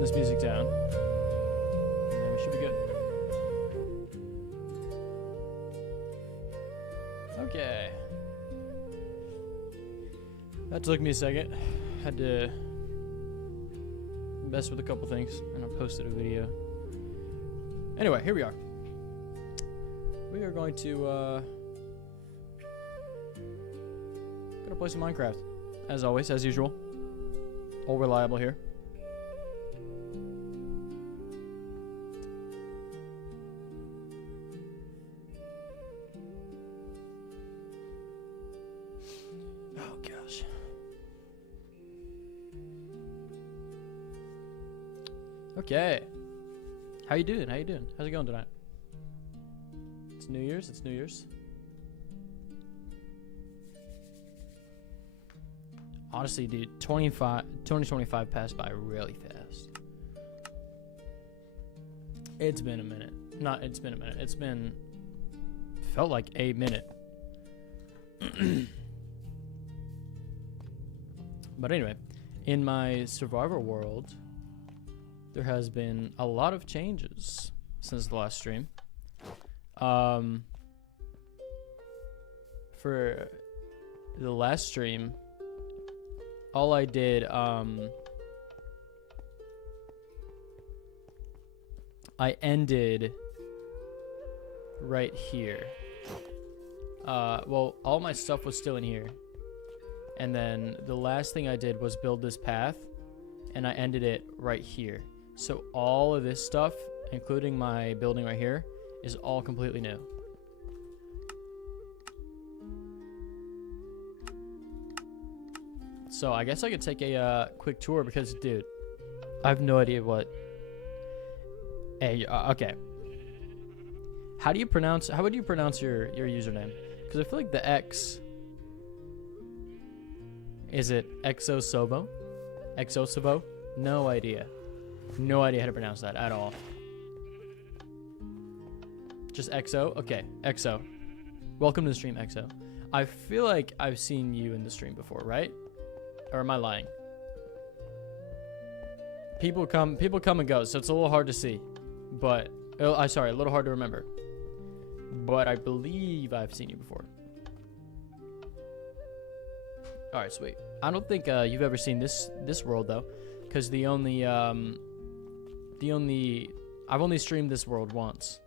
turn this music down. And we should be good. Okay. That took me a second. Had to mess with a couple things, and I posted a video. Anyway, here we are. We are going to gonna play some Minecraft, as always, as usual. All reliable here. Oh gosh. Okay. How you doing? How you doing? How's it going tonight? It's New Year's. It's New Year's. Honestly, dude, 2025 passed by really fast. It's been a minute. It's been a minute. It's been... felt like a minute. But anyway, in my survivor world, there has been a lot of changes since the last stream. For the last stream, all I did, I ended right here. Well, all my stuff was still in here. And then the last thing I did was build this path, and I ended it right here. So all of this stuff, including my building right here, is all completely new. So I guess I could take a quick tour because, dude, I have no idea what. Hey, okay. How would you pronounce your username? Because I feel like the X. Is it Exosobo? Exosobo? No idea. No idea how to pronounce that at all. Just Exo? Okay, Exo. Welcome to the stream, Exo. I feel like I've seen you in the stream before, right? Or am I lying? People come and go, so it's a little hard to see. But, sorry, a little hard to remember. But I believe I've seen you before. Alright, sweet. I don't think you've ever seen this world, though. Because I've only streamed this world once.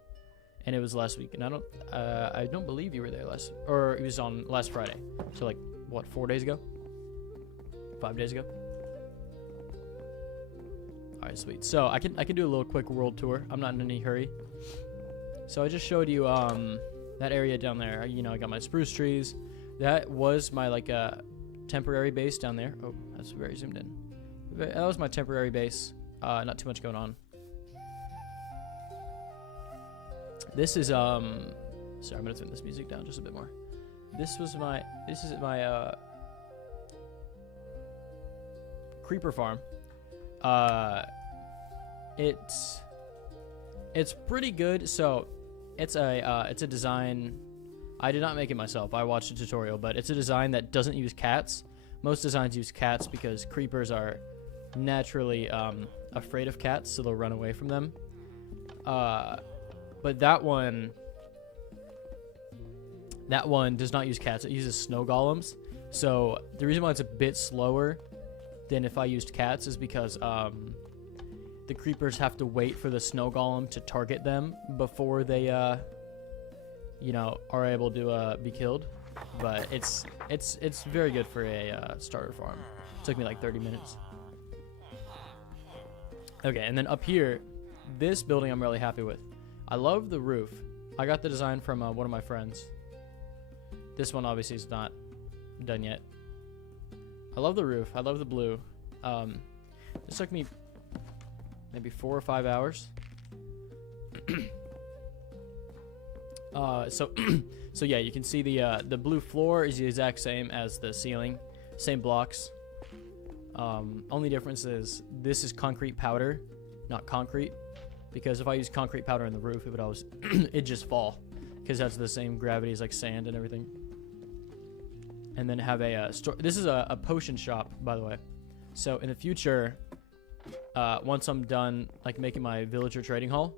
And it was last week. And I don't believe you were there or it was on last Friday. So like, what, 4 days ago? 5 days ago? Alright, sweet. So I can do a little quick world tour. I'm not in any hurry. So I just showed you that area down there. You know, I got my spruce trees. That was my like temporary base down there. Oh, that's very zoomed in. That was my temporary base. Not too much going on. This is sorry, I'm gonna turn this music down just a bit more. This is my creeper farm. It's pretty good. So it's a design. I did not make it myself. I watched a tutorial, but it's a design that doesn't use cats. Most designs use cats because creepers are naturally afraid of cats, so they'll run away from them. But that one does not use cats. It uses snow golems. So the reason why it's a bit slower than if I used cats is because the creepers have to wait for the snow golem to target them before they you know, are able to be killed. But it's very good for a starter farm. It took me like 30 minutes. Okay, and then up here, this building I'm really happy with. I love the roof. I got the design from one of my friends. This one obviously is not done yet. I love the roof. I love the blue. This took me maybe 4 or 5 hours. So yeah, you can see the blue floor is the exact same as the ceiling, same blocks. Only difference is this is concrete powder, not concrete. Because if I use concrete powder in the roof, it would always it'd just fall, because that's the same gravity as like sand and everything. And then have a store. This is a potion shop, by the way. So in the future, once I'm done like making my villager trading hall,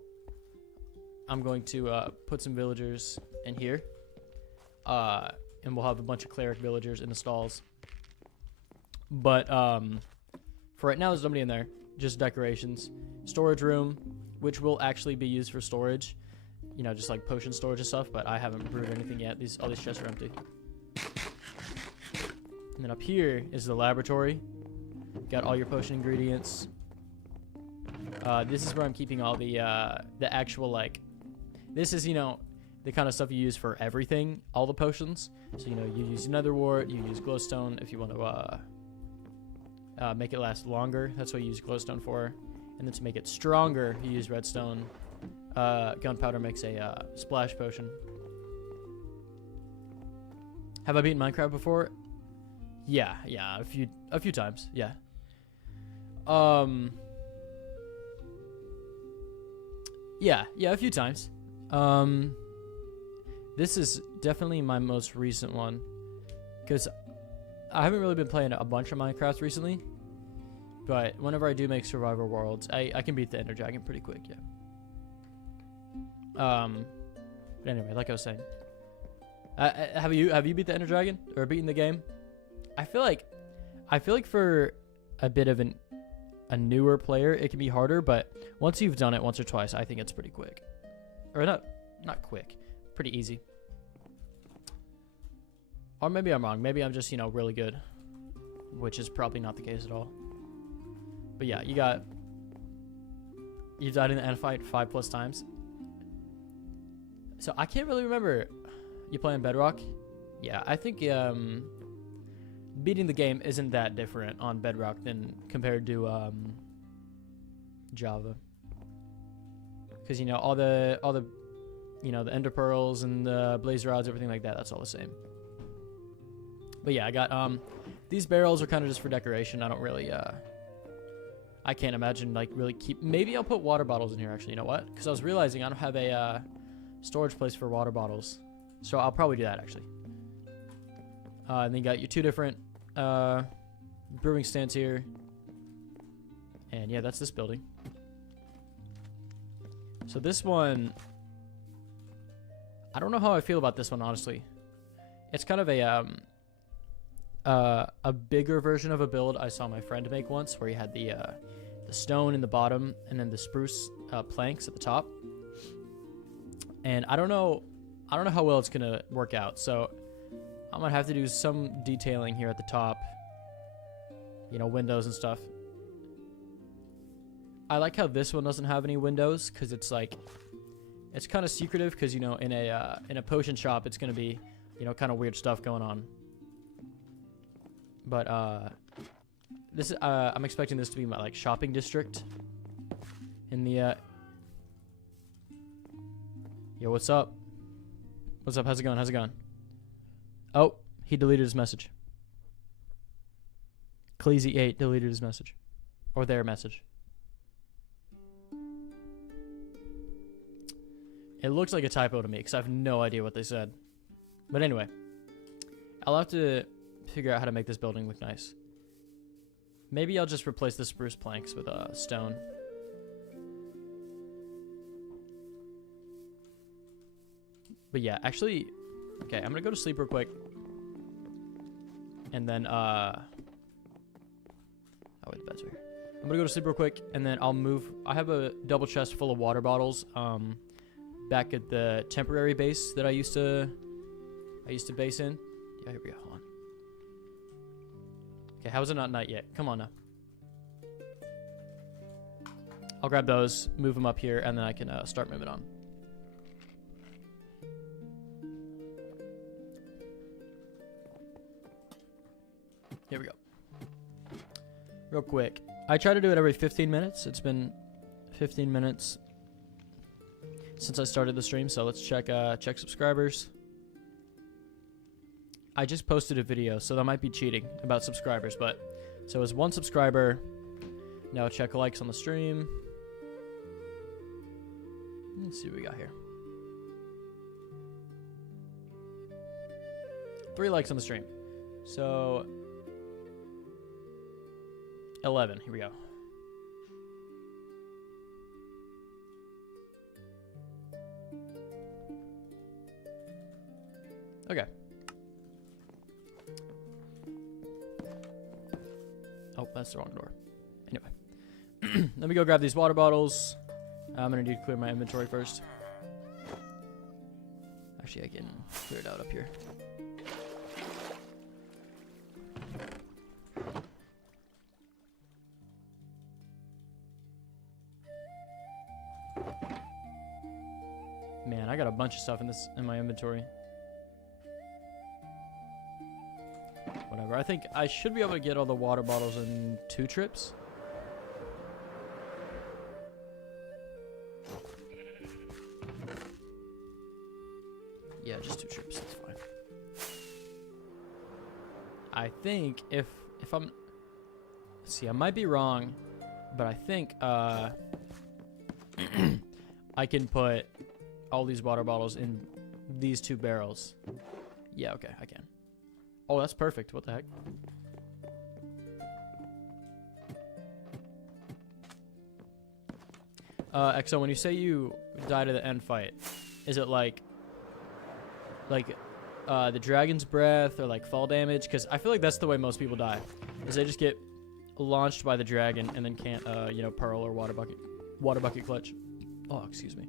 I'm going to put some villagers in here, and we'll have a bunch of cleric villagers in the stalls. But for right now, there's nobody in there, just decorations. Storage room, which will actually be used for storage, you know, just like potion storage and stuff, but I haven't brewed anything yet. All these chests are empty. And then up here is the laboratory. Got all your potion ingredients. This is where I'm keeping all the actual, like, this is, you know, the kind of stuff you use for everything, all the potions. So, you know, you use netherwort, you use glowstone if you want to make it last longer. That's what you use glowstone for. And then to make it stronger, you use redstone. Gunpowder makes a splash potion. Have I beaten Minecraft before? Yeah, a few times, yeah. Yeah, a few times. This is definitely my most recent one, because I haven't really been playing a bunch of Minecraft recently, but whenever I do make survival worlds, I can beat the Ender Dragon pretty quick, yeah. But anyway, like I was saying, have you beat the Ender Dragon or beaten the game? I feel like for a bit of a newer player, it can be harder, but once you've done it once or twice, I think it's pretty quick. Or not quick, pretty easy. Or maybe I'm wrong. Maybe I'm just, you know, really good, which is probably not the case at all. But yeah, you died in the end fight 5+ times. So I can't really remember. You playing Bedrock? Yeah, I think beating the game isn't that different on Bedrock than compared to Java. Because, you know, all the you know, the ender pearls and the blaze rods, everything like that, that's all the same. But yeah, I got these barrels are kind of just for decoration. I don't really I can't imagine like really maybe I'll put water bottles in here actually. You know what? Because I was realizing I don't have a storage place for water bottles, so I'll probably do that actually. And then you got your 2 different brewing stands here, and yeah, that's this building. So this one, I don't know how I feel about this one, honestly. It's kind of a bigger version of a build I saw my friend make once, where he had the stone in the bottom and then the spruce planks at the top. And I don't know how well it's gonna work out. So I'm gonna have to do some detailing here at the top. You know, windows and stuff. I like how this one doesn't have any windows, because it's like, it's kind of secretive, because, you know, in a potion shop, it's gonna be, you know, kind of weird stuff going on. But this I'm expecting this to be my like shopping district in the Yo, what's up? What's up? How's it going? How's it going? Oh, he deleted his message. Cleasy8 deleted his message. Or their message. It looks like a typo to me, because I have no idea what they said. But anyway, I'll have to figure out how to make this building look nice. Maybe I'll just replace the spruce planks with stone. But yeah, actually, okay, I'm gonna go to sleep real quick. And then, oh wait, the bed's right here. I'm gonna go to sleep real quick, and then I'll move. I have a double chest full of water bottles, back at the temporary base that I used to base in. Yeah, here we go, hold on. Okay, how is it not night yet? Come on now. I'll grab those, move them up here, and then I can start moving on. Here we go. Real quick. I try to do it every 15 minutes. It's been 15 minutes since I started the stream, so let's check subscribers. I just posted a video, so that might be cheating about subscribers, but so it was 1 subscriber. Now check likes on the stream. Let's see what we got here. 3 likes on the stream. So 11. Here we go. Okay. Oh, that's the wrong door. Anyway. Let me go grab these water bottles. I'm going to need to clear my inventory first. Actually, I can clear it out up here. Man, I got a bunch of stuff in my inventory. Whatever. I think I should be able to get all the water bottles in 2 trips. Yeah, just 2 trips. That's fine. I think if I'm... Let's see, I might be wrong, but I think I can put all these water bottles in these 2 barrels. Yeah, okay, I can. Oh, that's perfect. What the heck? Exo, when you say you died at the end fight, is it like the dragon's breath or like fall damage? Because I feel like that's the way most people die, is they just get launched by the dragon and then can't, you know, pearl or water bucket clutch. Oh, excuse me.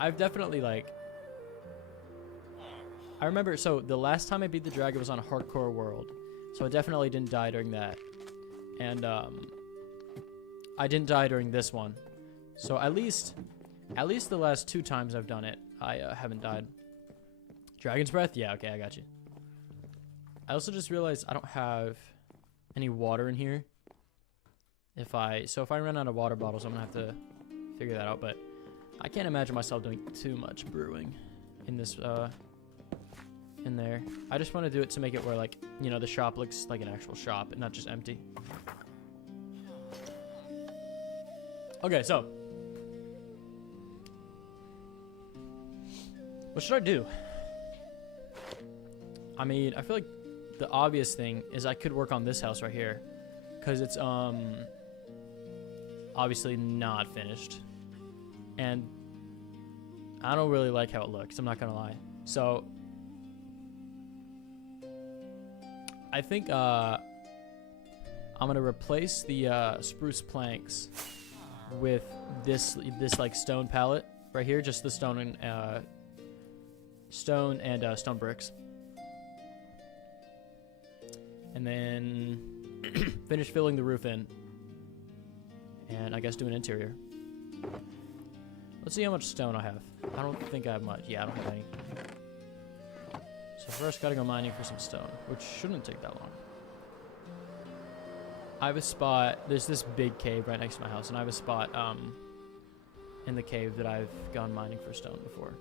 I've definitely like, I remember, so the last time I beat the dragon was on a hardcore world, so I definitely didn't die during that, and I didn't die during this one, so at least the last 2 times I've done it, I haven't died. Dragon's breath? Yeah, okay, I got you. I also just realized I don't have any water in here. If I run out of water bottles, I'm gonna have to figure that out, but I can't imagine myself doing too much brewing in this, in there. I just want to do it to make it where, like, you know, the shop looks like an actual shop and not just empty. Okay, so what should I do? I mean, I feel like the obvious thing is I could work on this house right here, because it's obviously not finished, and I don't really like how it looks, I'm not gonna lie. So I think I'm gonna replace the spruce planks with this like stone pallet right here, just the stone and stone bricks, and then finish filling the roof in, and I guess do an interior. Let's see how much stone I have. I don't think I have much. Yeah, I don't have any. So first, gotta go mining for some stone, which shouldn't take that long. I have a spot. There's this big cave right next to my house, and I have a spot in the cave that I've gone mining for stone before.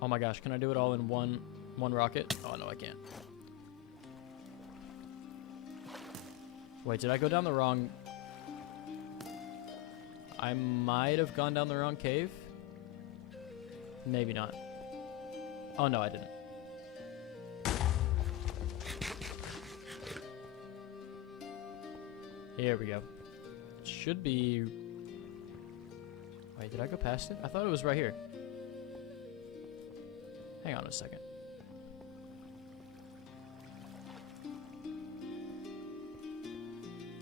Oh my gosh, can I do it all in one rocket? Oh no, I can't. Wait, did I go down the wrong... I might have gone down the wrong cave. Maybe not. Oh no, I didn't. Here we go. It should be... Wait, did I go past it? I thought it was right here. Hang on a second.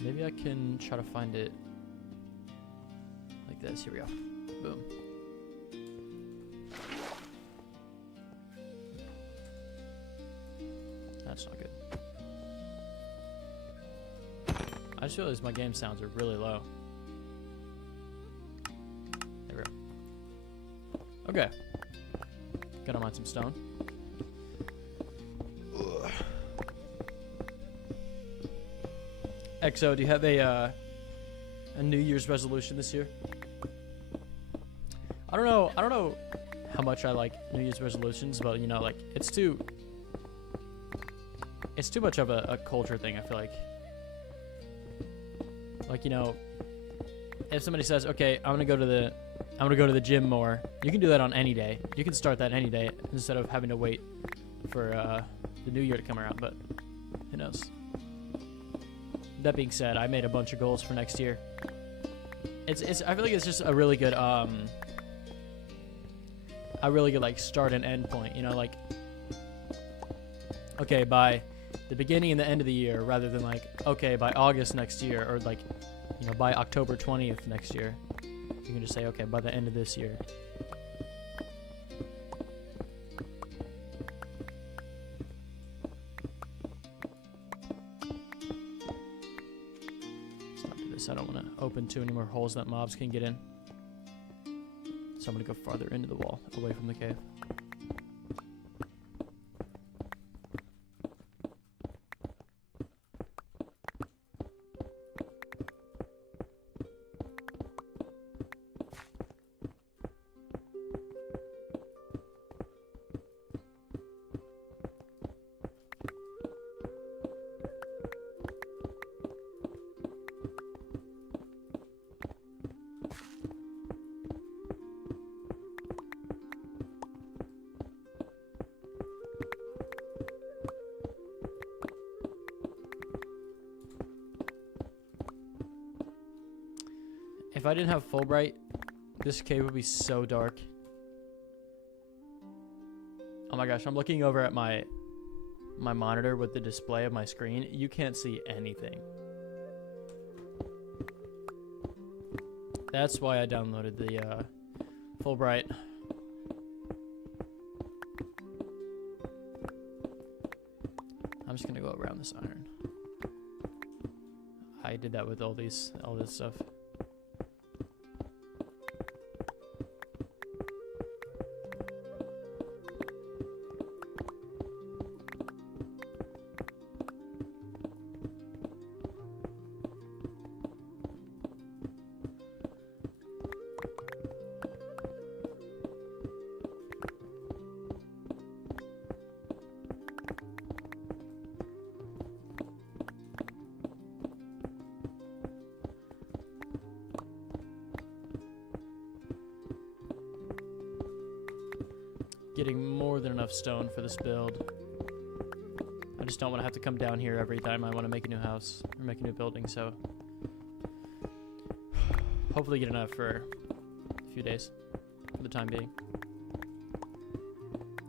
Maybe I can try to find it like this. Here we go. Boom. That's not good. I just realized my game sounds are really low. There we go. Okay. Gotta mine some stone. Ugh. Exo, do you have a New Year's resolution this year? I don't know how much I like New Year's resolutions, but you know, like it's too much of a culture thing, I feel like. Like, you know, if somebody says, "Okay, I'm gonna go to the gym more," you can do that on any day. You can start that any day instead of having to wait for the new year to come around. But who knows? That being said, I made a bunch of goals for next year. I feel like it's just a really good I really get like start and end point, you know, like, okay, by the beginning and the end of the year, rather than like, okay, by August next year, or like, you know, by October 20th next year. You can just say, okay, by the end of this year. Let's not do this. I don't want to open too many more holes that mobs can get in. So I'm going to go farther into the wall, away from the cave. If I didn't have Fulbright, this cave would be so dark. Oh my gosh, I'm looking over at my monitor with the display of my screen. You can't see anything. That's why I downloaded the Fulbright. I'm just gonna go around this iron. I did that with all this stuff. Getting more than enough stone for this build. I just don't want to have to come down here every time I want to make a new house or make a new building, so hopefully get enough for a few days for the time being.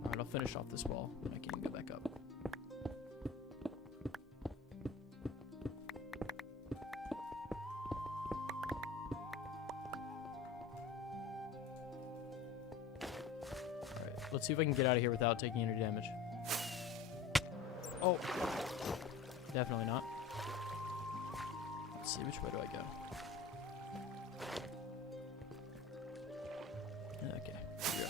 Alright, I'll finish off this wall and I can go back up. Let's see if I can get out of here without taking any damage. Oh, definitely not. Let's see, which way do I go? Okay, here we go.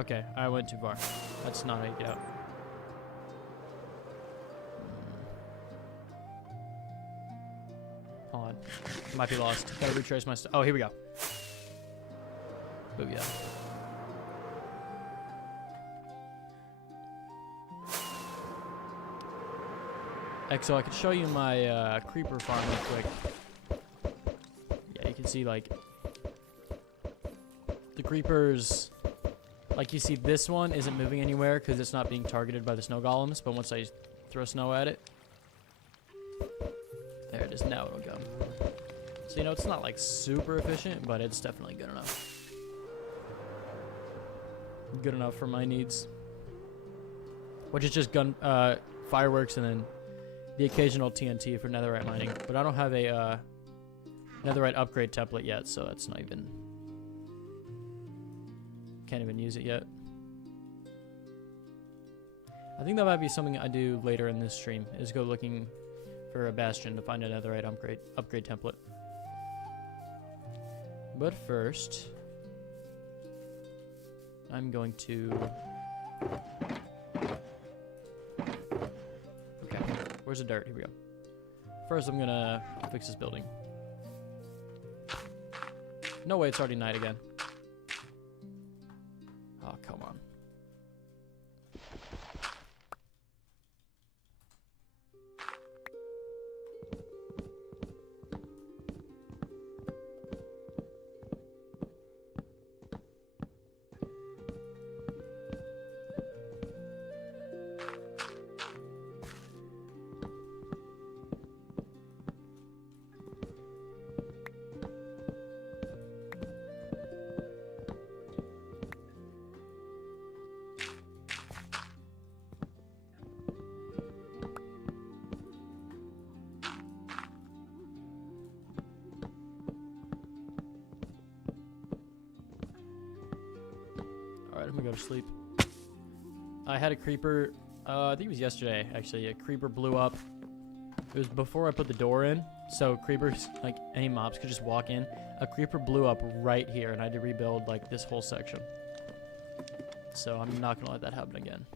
Okay, I went too far. That's not how you get out. Hold on. Might be lost. Gotta retrace my stuff. Oh, here we go. Booyah. So I can show you my creeper farm real quick. Yeah, you can see like the creepers. Like you see, this one isn't moving anywhere because it's not being targeted by the snow golems. But once I throw snow at it, there it is. Now it'll go. So, you know, it's not like super efficient, but it's definitely good enough. Good enough for my needs. Which is just fireworks and then the occasional TNT for netherite mining. But I don't have a netherite upgrade template yet, so that's not even... Can't even use it yet. I think that might be something I do later in this stream, is go looking for a bastion to find a netherite upgrade template. But first, I'm going to... Okay, where's the dirt? Here we go. First, I'm gonna fix this building. No way, it's already night again. Oh, come on. I'm gonna go to sleep. I had a creeper, I think it was yesterday, actually. A creeper blew up. It was before I put the door in, so creepers, like, any mobs could just walk in. A creeper blew up right here, and I had to rebuild, like, this whole section. So I'm not gonna let that happen again.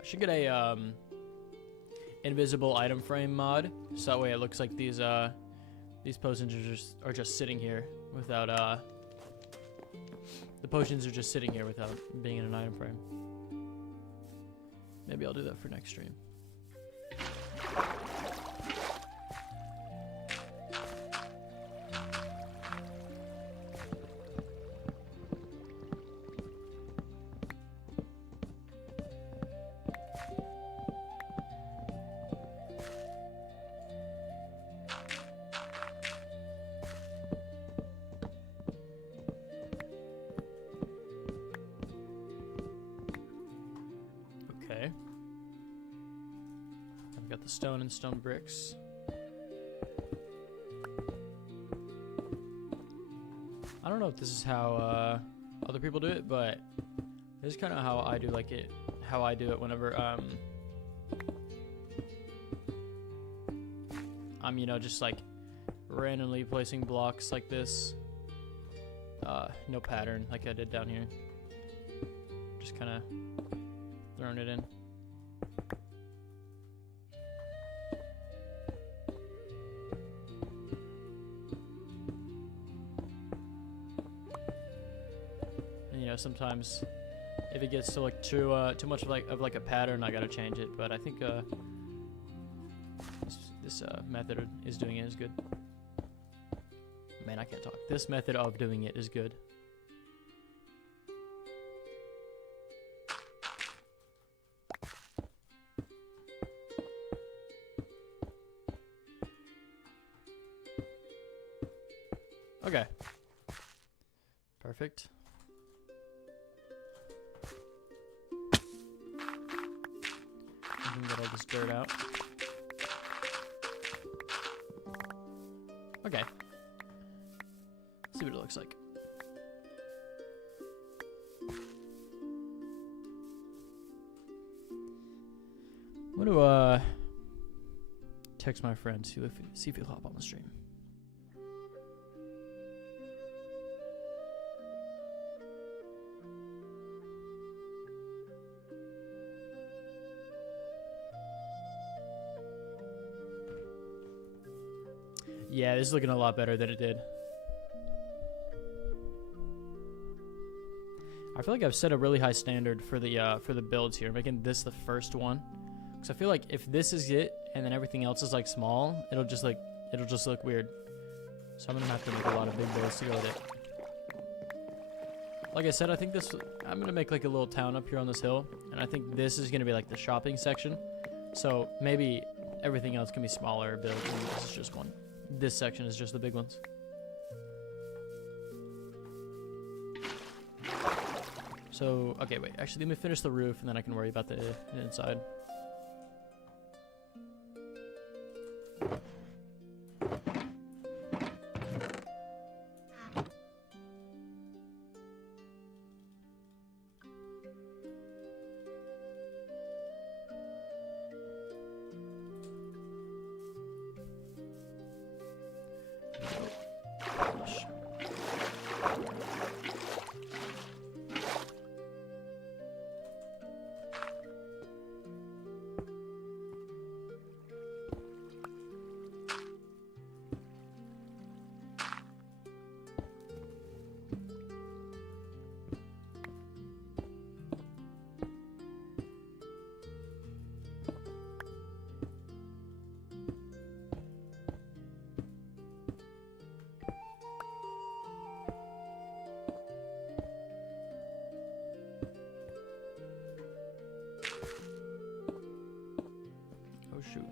I should get a, invisible item frame mod, so that way it looks like these potions are just sitting here without, the potions are just sitting here without being in an item frame. Maybe I'll do that for next stream. Okay. I've got the stone and stone bricks. I don't know if this is how other people do it, but this is kind of how I do how I do it whenever I'm, you know, just like randomly placing blocks like this. No pattern like I did down here. Just kind of throwing it in. And, you know, sometimes if it gets to like too much of like a pattern, I gotta change it. But I think this method is doing it is good. Man, I can't talk. This method of doing it is good. Okay. Perfect. I can get all this dirt out. Okay. See what it looks like. I'm gonna text my friend, see if he'll hop on the stream. Yeah, this is looking a lot better than it did. I feel like I've set a really high standard for the builds here, making this the first one. Because I feel like if this is it and then everything else is like small, it'll just look weird. So I'm gonna have to make a lot of big builds to go with it. Like I said, I think I'm gonna make like a little town up here on this hill, and I think this is gonna be like the shopping section. So maybe everything else can be smaller builds, and this is just one. This section is just the big ones. So, okay, wait. Actually, let me finish the roof, and then I can worry about the inside. Oh shoot.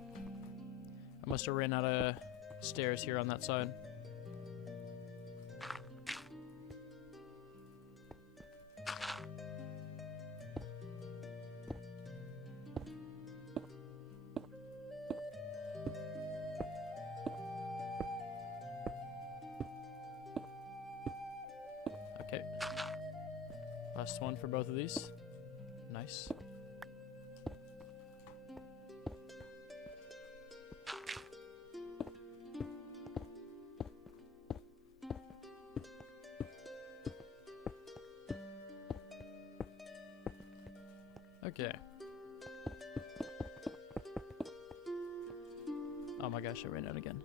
I must have ran out of stairs here on that side. last one for both of these. Nice. Okay. Oh my gosh, I ran out again.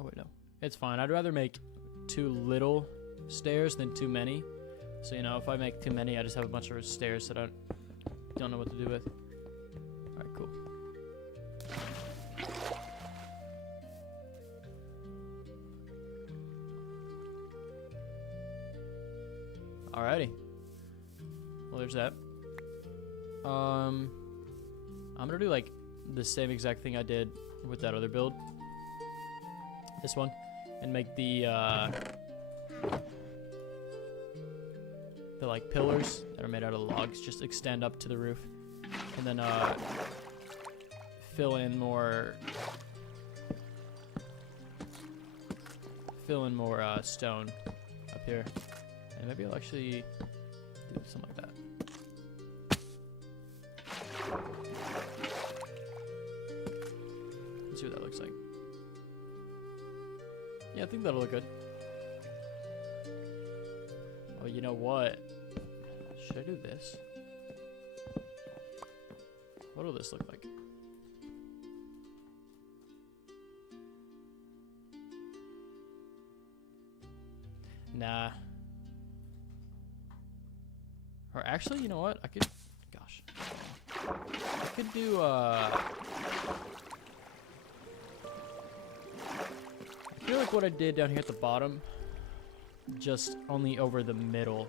Oh wait, no. It's fine. I'd rather make too little stairs than too many. So, you know, if I make too many, I just have a bunch of stairs that I don't know what to do with. Alright, cool. Alrighty. Well, there's that. I'm gonna do like the same exact thing I did with that other build. This one, and make the like pillars that are made out of logs just extend up to the roof, and then fill in more stone up here, and maybe I'll actually do something like that. Let's see what that looks like. Yeah, I think that'll look good. Oh, you know what? Should I do this? What will this look like? Nah. Or actually, you know what? I could... Gosh. I could do, I feel like what I did down here at the bottom, just only over the middle.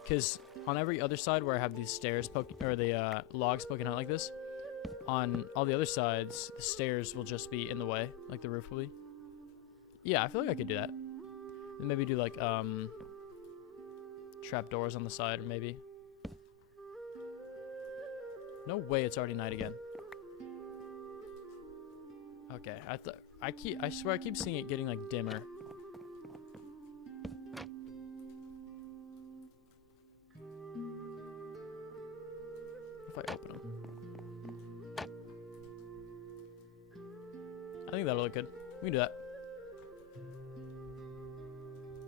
Because on every other side where I have these stairs poking, or the logs poking out like this, on all the other sides, the stairs will just be in the way, like the roof will be. Yeah, I feel like I could do that. And maybe do like, trap doors on the side, or maybe. No way it's already night again. Okay, I swear I keep seeing it getting like dimmer. If I open them. I think that'll look good. We can do that.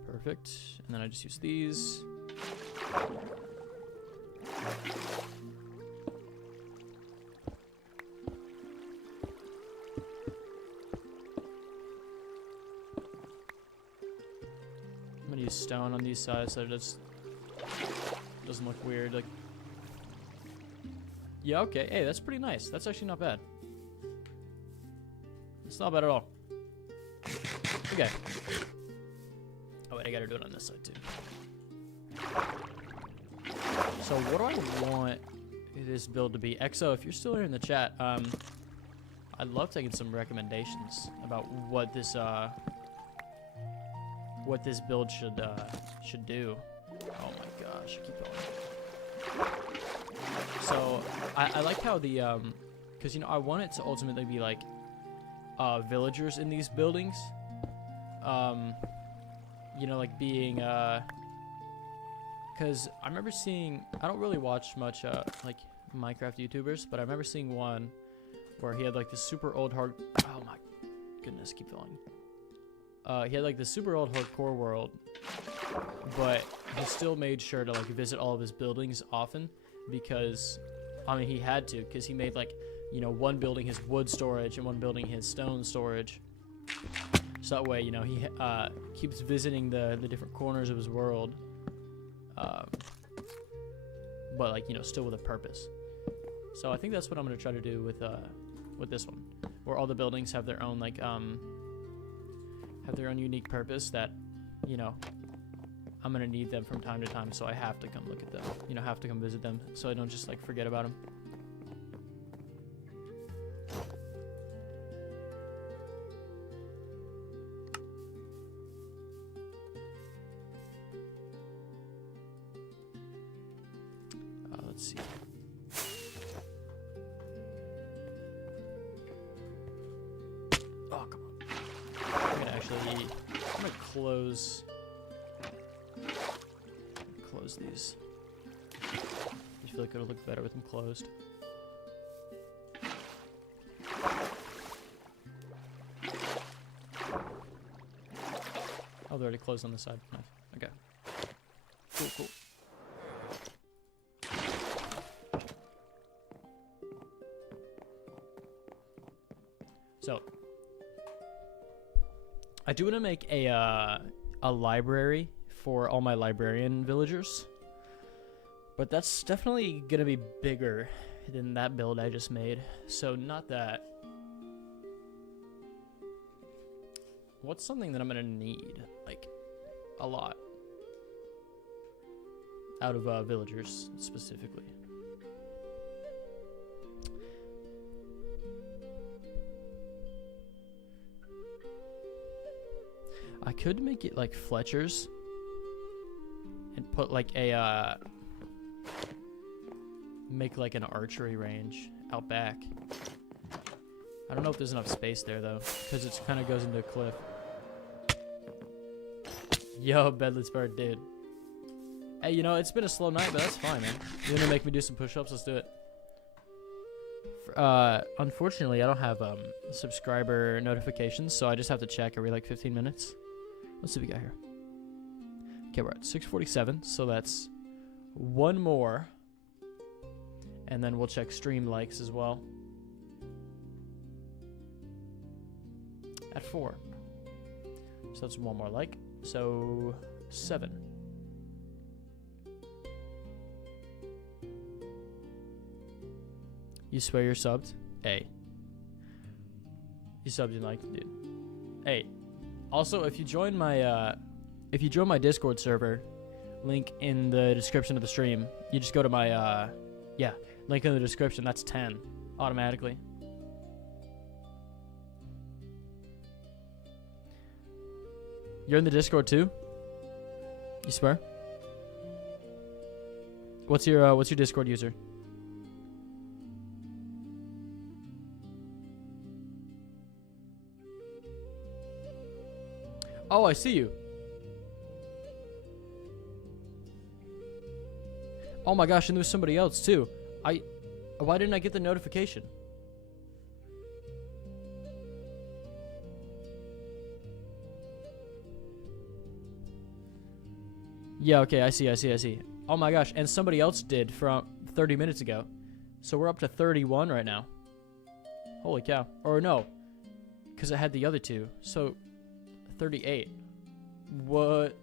Perfect. And then I just use these. I'm gonna use stone on these sides so it just doesn't look weird. Like, yeah, okay. Hey, that's pretty nice. That's actually not bad. It's not bad at all. Okay. Oh wait, I gotta do it on this side too. So what do I want this build to be? EXO, if you're still here in the chat, I'd love taking some recommendations about what this build should do. Oh my gosh, I keep going. So I like how the because you know I want it to ultimately be like villagers in these buildings. You know, like being because I remember seeing, I don't really watch much like Minecraft YouTubers, but I remember seeing one where he had like this super old oh my goodness, keep going. He had like this super old hardcore world, but he still made sure to like visit all of his buildings often because, I mean, he had to, because he made like, you know, one building his wood storage and one building his stone storage. So that way, you know, he keeps visiting the different corners of his world. But like, you know, still with a purpose. So I think that's what I'm gonna try to do with this one, where all the buildings have their own like have their own unique purpose that, you know, I'm gonna need them from time to time, so I have to come look at them, you know, have to come visit them, so I don't just like forget about them. Let's see. Oh, come on. I'm gonna actually. I'm gonna close these. I feel like it'll look better with them closed. Oh, they're already closed on the side. Nice. Okay. Cool, cool. So, I do want to make a library for all my librarian villagers, but that's definitely gonna be bigger than that build I just made. So not that. What's something that I'm gonna need, like, a lot out of villagers specifically? I could make it like Fletcher's and put like a make like an archery range out back. I don't know if there's enough space there though, because it kind of goes into a cliff. Yo, Bedless Bird, dude. Hey, you know, it's been a slow night, but that's fine, man. You're gonna make me do some push-ups? Let's do it. Unfortunately, I don't have subscriber notifications, so I just have to check every like 15 minutes. Let's see what we got here. Okay, we're at 647, so that's one more. And then we'll check stream likes as well. At 4. So that's one more like. So 7. You swear you're subbed? Hey. You subbed and liked, dude. Hey. Also, if you join my Discord server, link in the description of the stream, you just go to my link in the description. That's 10 automatically. You're in the Discord too? You swear? What's your Discord user? Oh, I see you. Oh my gosh, and there's somebody else too. Why didn't I get the notification? Yeah, okay, I see. Oh my gosh, and somebody else did from 30 minutes ago. So we're up to 31 right now. Holy cow. Or no, because I had the other two. So 38. What?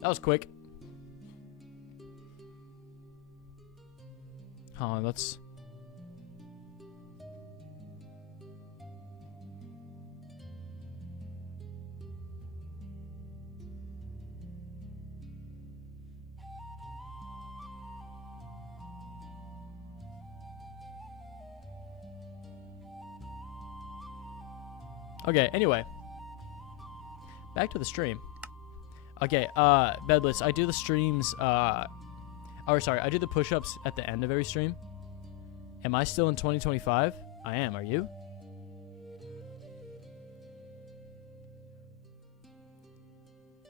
That was quick. Oh, that's... Okay, anyway. Back to the stream. Okay, Bedless, I do the streams, I do the push-ups at the end of every stream. Am I still in 2025? I am, are you?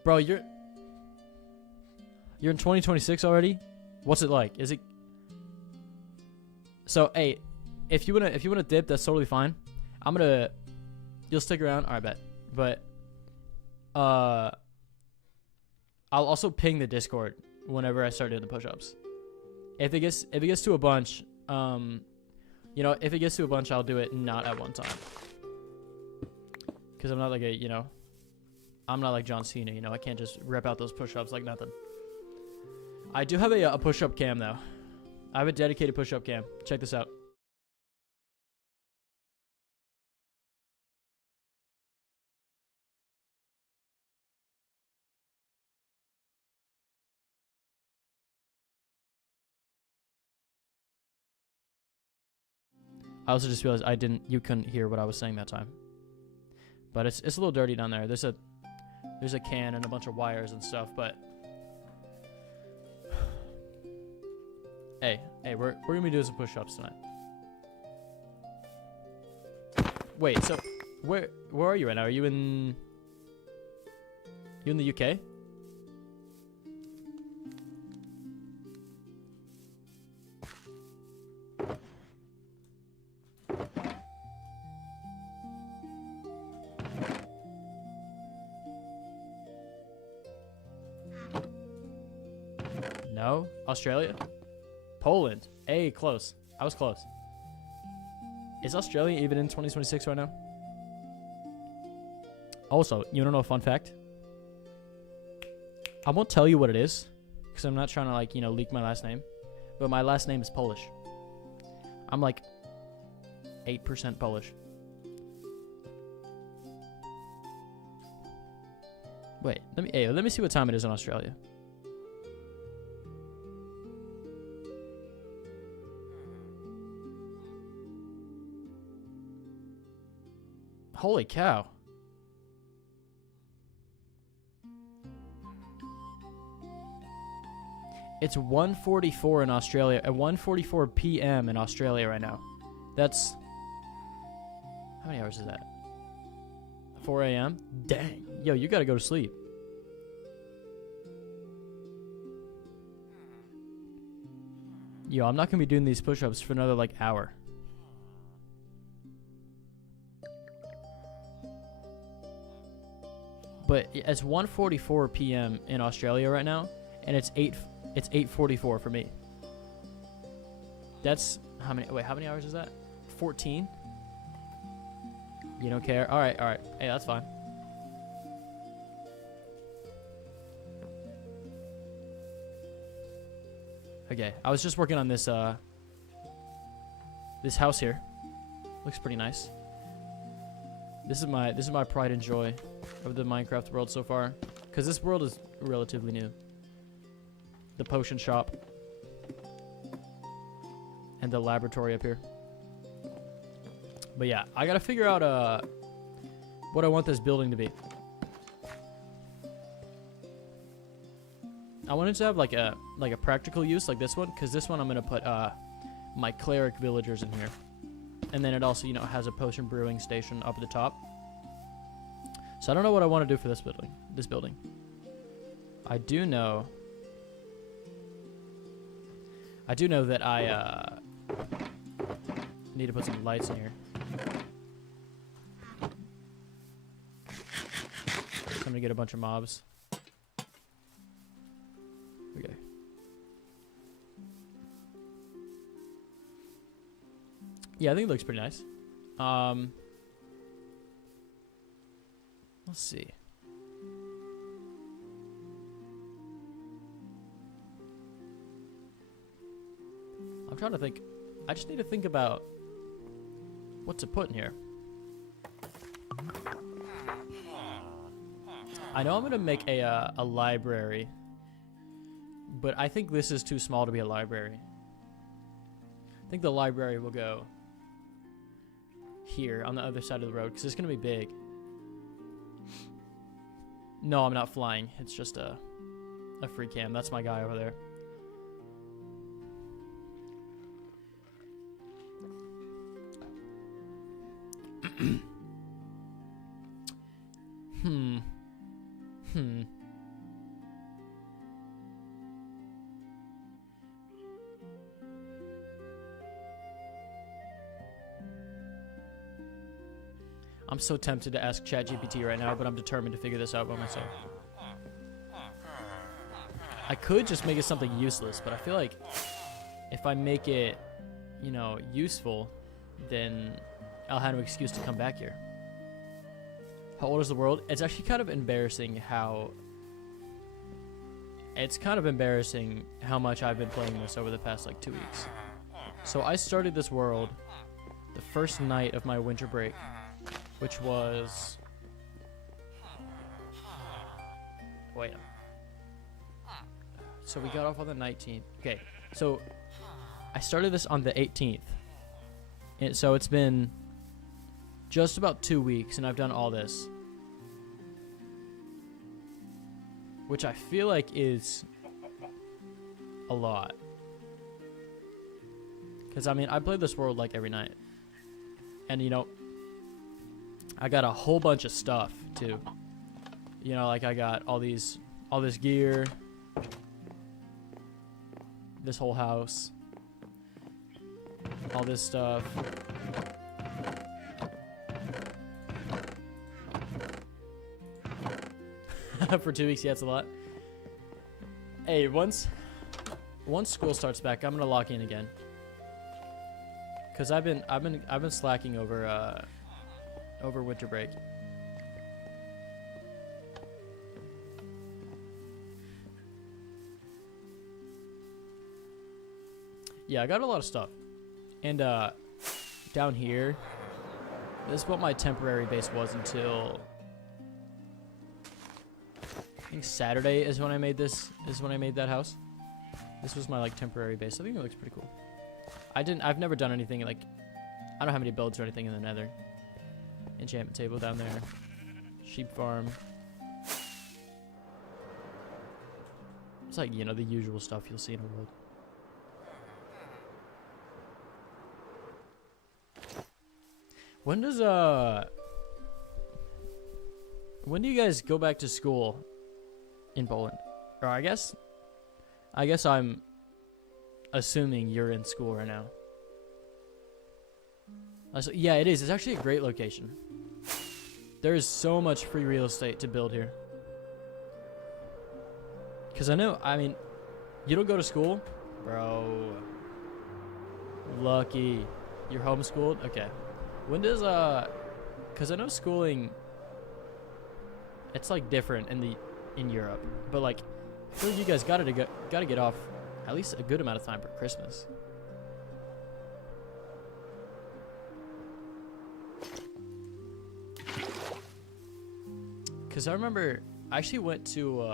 Bro, you're in 2026 already? What's it like? Is it... So, hey, if you wanna dip, that's totally fine. You'll stick around? Alright, bet. But, I'll also ping the Discord whenever I start doing the push-ups. If it gets to a bunch, if it gets to a bunch, I'll do it not at one time. Because I'm not like I'm not like John Cena, I can't just rip out those push-ups like nothing. I do have a push-up cam, though. I have a dedicated push-up cam. Check this out. I also just realized you couldn't hear what I was saying that time. But it's a little dirty down there. There's a can and a bunch of wires and stuff, but hey, we're gonna be doing some push-ups tonight. Wait, so where are you right now? Are you in You in the UK? No? Australia? Poland. Hey, close. I was close. Is Australia even in 2026 right now? Also, you wanna know a fun fact? I won't tell you what it is, because I'm not trying to, like, you know, leak my last name. But my last name is Polish. I'm like 8% Polish. Wait, let me see what time it is in Australia. Holy cow. It's 1:44 in Australia, at 1:44 p.m. in Australia right now. That's, how many hours is that? 4 a.m.? Dang. Yo, you gotta go to sleep. Yo, I'm not gonna be doing these push-ups for another, like, hour. But it's 1:44 p.m. in Australia right now, and it's 8:44 for me. That's how many hours is that? 14? You don't care? All right. Hey, that's fine. Okay, I was just working on this this house here. Looks pretty nice. This is my pride and joy of the Minecraft world so far, because this world is relatively new. The potion shop and the laboratory up here. But yeah, I gotta figure out what I want this building to be. I want it to have like a practical use like this one, because this one I'm gonna put my cleric villagers in here, and then it also, you know, has a potion brewing station up at the top. So I don't know what I want to do for this building. I do know that I need to put some lights in here. I'm gonna get a bunch of mobs. Okay. Yeah, I think it looks pretty nice. Let's see. I'm trying to think. I just need to think about what to put in here. I know I'm gonna make a library, but I think this is too small to be a library. I think the library will go here on the other side of the road, because it's gonna be big. No, I'm not flying. It's just a free cam. That's my guy over there. I'm so tempted to ask ChatGPT right now, but I'm determined to figure this out by myself. I could just make it something useless, but I feel like if I make it, you know, useful, then I'll have an excuse to come back here. How old is the world? It's actually kind of embarrassing how... It's kind of embarrassing how much I've been playing this over the past, like, 2 weeks. So I started this world the first night of my winter break, which was... Wait. So we got off on the 19th. Okay, so I started this on the 18th. And so it's been just about 2 weeks, and I've done all this. Which I feel like is a lot. Because, I mean, I play this world, like, every night. And, you know, I got a whole bunch of stuff, too. You know, like I got all this gear, this whole house, all this stuff. For 2 weeks, yeah, it's a lot. Hey, once school starts back, I'm gonna lock in again. Cause I've been slacking over winter break. Yeah, I got a lot of stuff. And down here, this is what my temporary base was until I think Saturday is when I made that house. This was my like temporary base. I think it looks pretty cool. I've never done anything like, I don't have any builds or anything in the nether. Enchantment table down there. Sheep farm. It's like, you know, the usual stuff you'll see in a world. When do you guys go back to school in Poland? Or I guess I'm assuming you're in school right now. Yeah, it is. It's actually a great location. There is so much free real estate to build here. Because I mean, you don't go to school? Bro. Lucky. You're homeschooled? Okay. When does, because I know schooling, it's like different in Europe. But like, I feel like you guys gotta get off at least a good amount of time for Christmas. Because I remember I actually went to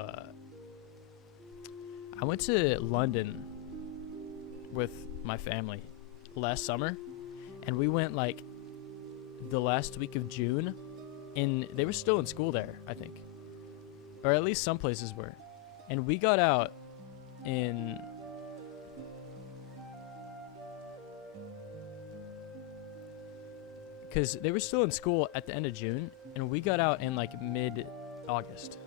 London with my family last summer, and we went like the last week of June, and they were still in school there, I think, or at least some places were, and we got out in because they were still in school at the end of June, and we got out in like mid-August.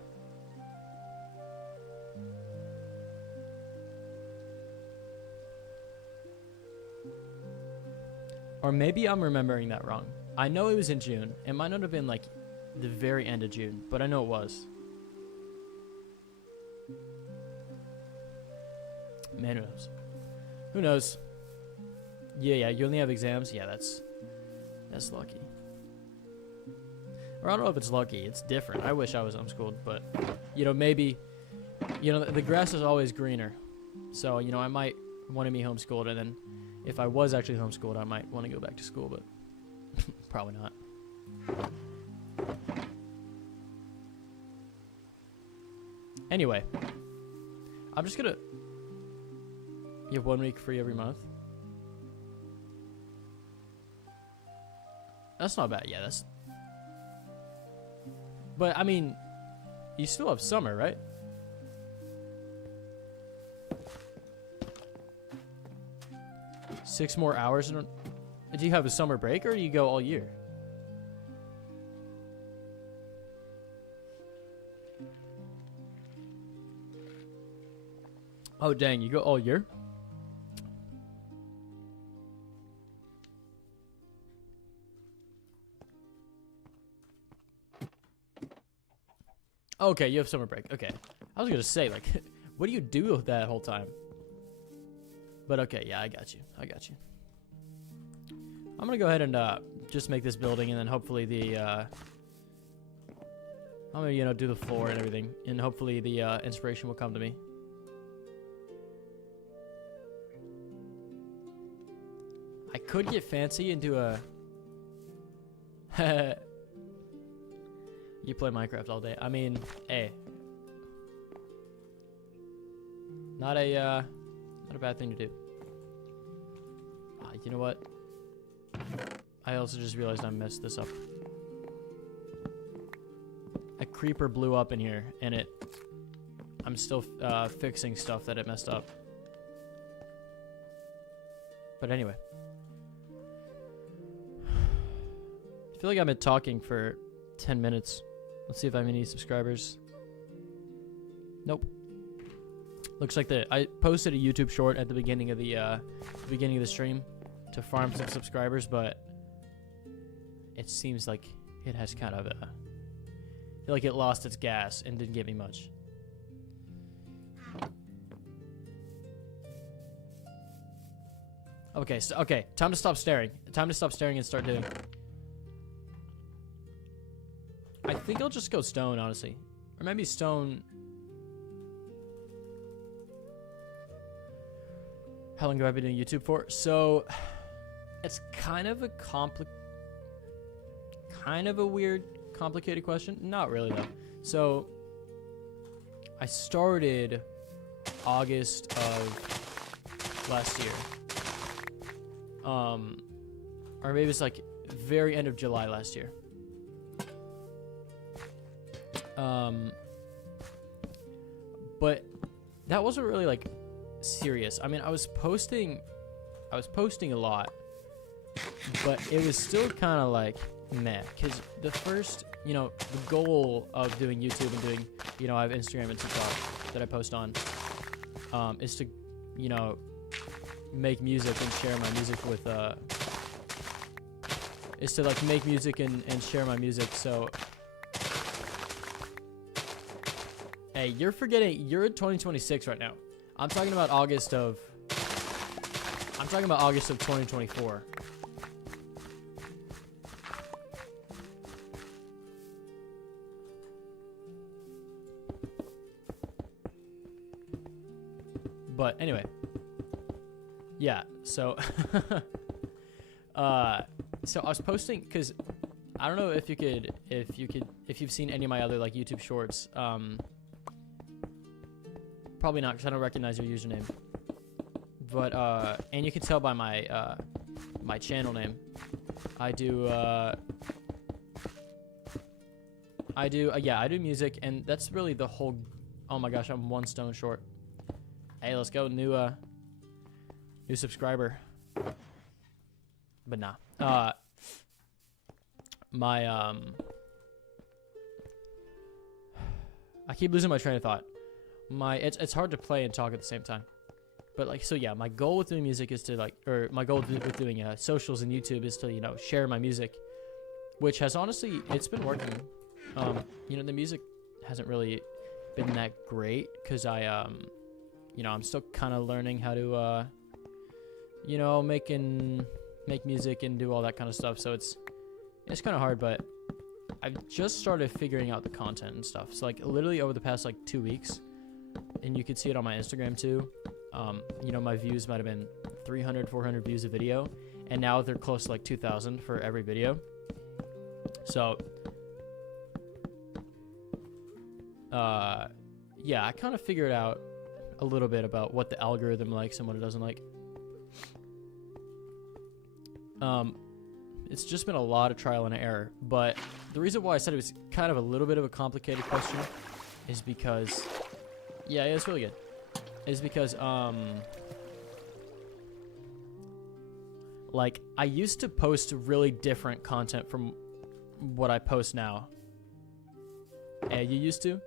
Or maybe I'm remembering that wrong. I know it was in June. It might not have been like the very end of June, but I know it was. Man, who knows? Who knows? Yeah, you only have exams? Yeah, that's lucky. Or I don't know if it's lucky. It's different. I wish I was homeschooled, but, you know, maybe, you know, the grass is always greener. So, you know, I might want to be homeschooled, and then if I was actually homeschooled, I might want to go back to school, but probably not. Anyway, I'm just gonna... You have 1 week free every month? That's not bad. Yeah, that's... But, I mean, you still have summer, right? Six more hours. Do you have a summer break, or do you go all year? Oh, dang. You go all year? Okay, you have summer break. Okay. I was going to say, like, what do you do that whole time? But okay, yeah, I got you. I'm going to go ahead and just make this building, and then hopefully I'm going to, you know, do the floor and everything, and hopefully the inspiration will come to me. I could get fancy and do a... You play Minecraft all day. I mean, hey. Not a bad thing to do. You know what? I also just realized I messed this up. A creeper blew up in here, and I'm still fixing stuff that it messed up. But anyway. I feel like I've been talking for 10 minutes. Let's see if I have any subscribers. Nope. Looks like I posted a YouTube short at the beginning of the stream to farm some subscribers, but it seems like it has kind of I feel like it lost its gas and didn't give me much. Okay, so time to stop staring. Time to stop staring and start doing. I think I'll just go stone, honestly. Or maybe stone. How long have I been doing YouTube for? So, it's kind of a weird, complicated question. Not really, though. So, I started August of last year. Or maybe it's like very end of July last year. But that wasn't really like serious. I mean, I was posting a lot, but it was still kind of like meh. Cause the first, the goal of doing YouTube and doing, I have Instagram and TikTok that I post on, is to, make music and share my music with, is to like make music and share my music. So, hey, you're forgetting, you're in 2026 right now. I'm talking about August of 2024. But anyway, yeah, so so I was posting because I don't know if you've seen any of my other like YouTube shorts. Probably not, because I don't recognize your username. But and you can tell by my my channel name. I do music, and that's really the whole. Oh my gosh, I'm one stone short. Hey, let's go, new subscriber. But nah, I keep losing my train of thought. It's hard to play and talk at the same time. But like, so yeah, my goal with doing music is to like, or my goal with doing socials and YouTube is to, share my music, which has honestly, it's been working. The music hasn't really been that great because I'm still kind of learning how to, make music and do all that kind of stuff. So it's kind of hard, but I've just started figuring out the content and stuff. So like literally over the past like 2 weeks, and you could see it on my Instagram too. My views might have been 300, 400 views a video, and now they're close to like 2,000 for every video. So, yeah, I kind of figured out a little bit about what the algorithm likes and what it doesn't like. It's just been a lot of trial and error, but the reason why I said it was kind of a little bit of a complicated question is because, yeah, it's really good. Is because, like, I used to post really different content from what I post now. Hey, you used to?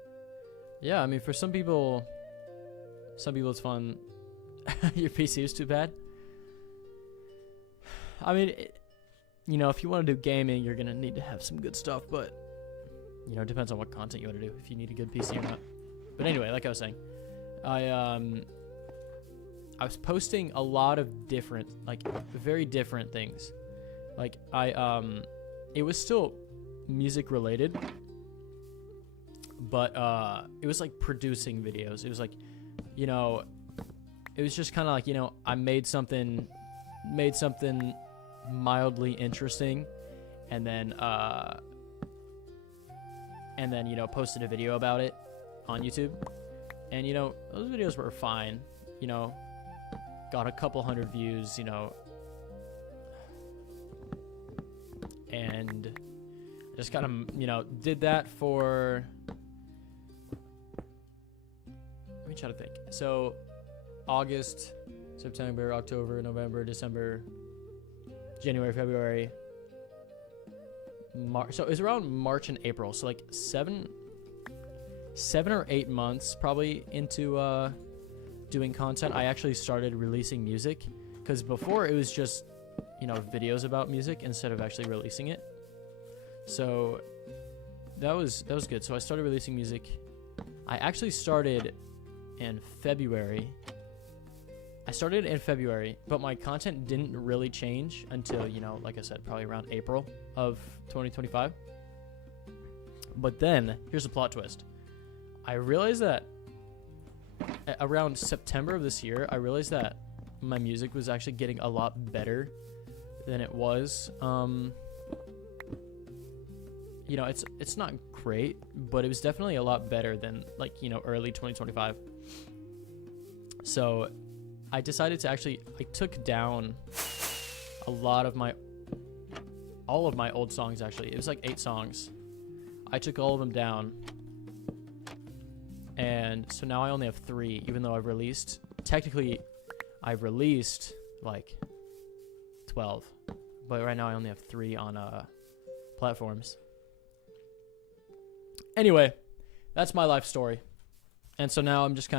Yeah, I mean, for some people it's fun. Your PC is too bad. I mean, if you want to do gaming, you're going to need to have some good stuff, but, it depends on what content you want to do, if you need a good PC or not. But anyway, like I was saying, I was posting a lot of different, like, very different things. Like, it was still music related, but, it was like producing videos. It was like, it was just kind of like, I made something mildly interesting, and then posted a video about it on YouTube. And, those videos were fine, got a couple hundred views, and just kind of, did that for, let me try to think. So, August, September, October, November, December, January, February, So it was around March and April. So like 7 or 8 months probably into doing content. I actually started releasing music, because before it was just, you know, videos about music instead of actually releasing it. So that was good. So I started releasing music. I actually started in February. But my content didn't really change until, you know, like I said, probably around April of 2025. But then, here's the plot twist. I realized that around September of this year, I realized that my music was actually getting a lot better than it was. You know, it's not great, but it was definitely a lot better than, like, you know, early 2025. So I decided to I took down all of my old songs. Actually, it was like 8 songs. I took all of them down, and so now I only have 3, even though I've released like 12, but right now I only have 3 on platforms. Anyway, that's my life story. And so now I'm just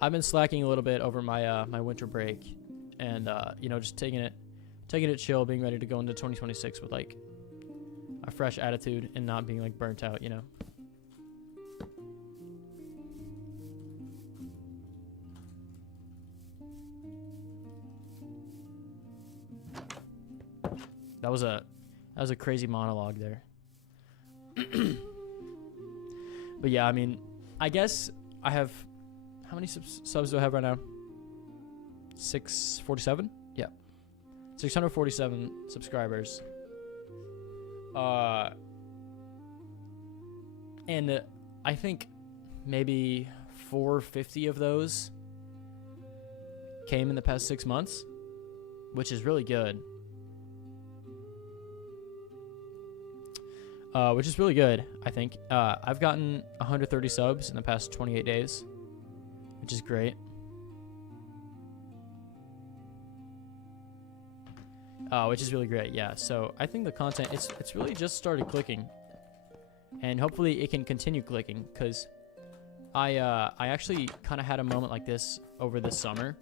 I've been slacking a little bit over my my winter break, and you know, just taking it chill, being ready to go into 2026 with like a fresh attitude and not being like burnt out, you know. That was a crazy monologue there. But yeah, I mean, I guess I have, how many subs do I have right now? 647? Yeah. 647 subscribers. And I think maybe 450 of those came in the past 6 months, which is really good. Which is really good, I think. I've gotten 130 subs in the past 28 days, which is great. Which is really great, yeah. So I think the content, it's really just started clicking, and hopefully it can continue clicking, because I actually kind of had a moment like this over this summer,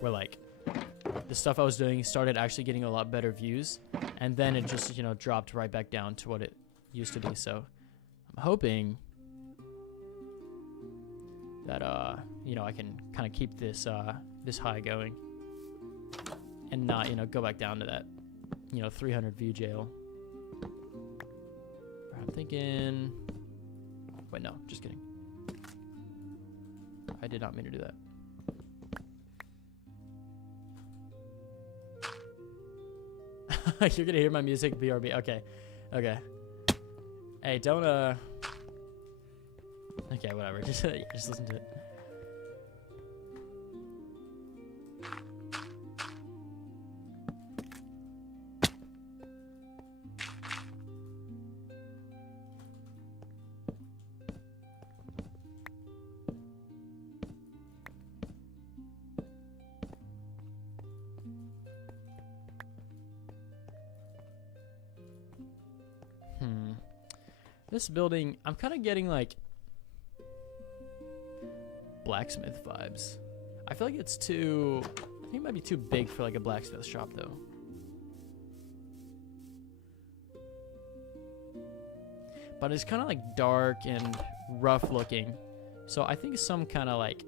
where like the stuff I was doing started actually getting a lot better views, and then it just, you know, dropped right back down to what it used to be. So I'm hoping that you know, I can kind of keep this this high going, and not, you know, go back down to that, you know, 300 view jail. I'm thinking, wait, no, just kidding. I did not mean to do that. You're gonna hear my music, BRB. Okay. Hey, don't okay, whatever. Just listen to it. This building, I'm kind of getting like blacksmith vibes. I feel like it's too, I think it might be too big for like a blacksmith shop though. But it's kind of like dark and rough looking. So I think some kind of like,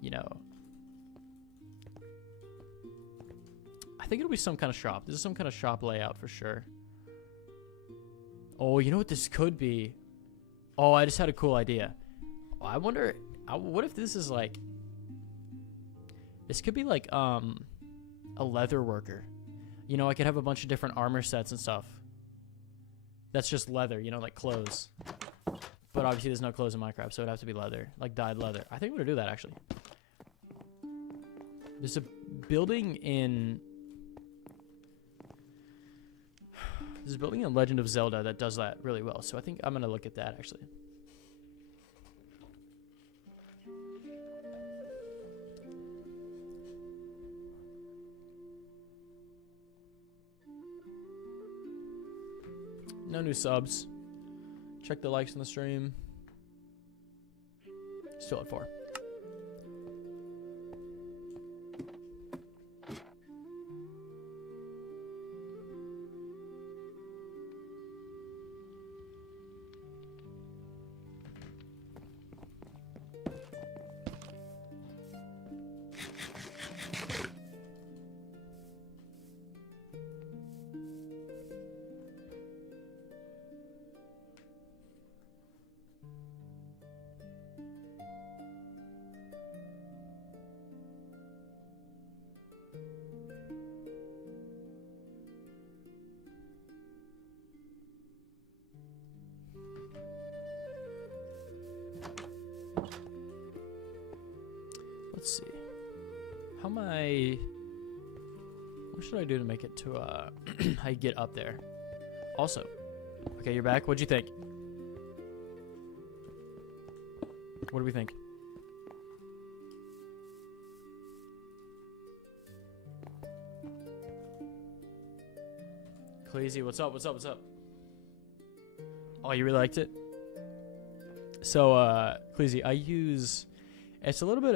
you know, I think it'll be some kind of shop. This is some kind of shop layout for sure. Oh, you know what this could be? Oh, I just had a cool idea. I wonder, what if this is like, this could be like a leather worker. You know, I could have a bunch of different armor sets and stuff. That's just leather, you know, like clothes. But obviously there's no clothes in Minecraft, so it'd have to be leather, like dyed leather. I think I'm gonna do that actually. There's a building in... There's a building in Legend of Zelda that does that really well, so I think I'm going to look at that, actually. No new subs. Check the likes on the stream. Still at 4. Let's see. How am I... What should I do to make it to, how you get up there? Also. Okay, you're back. What'd you think? What do we think? Crazy, what's up? What's up? What's up? Oh, you really liked it? So, Cleasy, I use... It's a little bit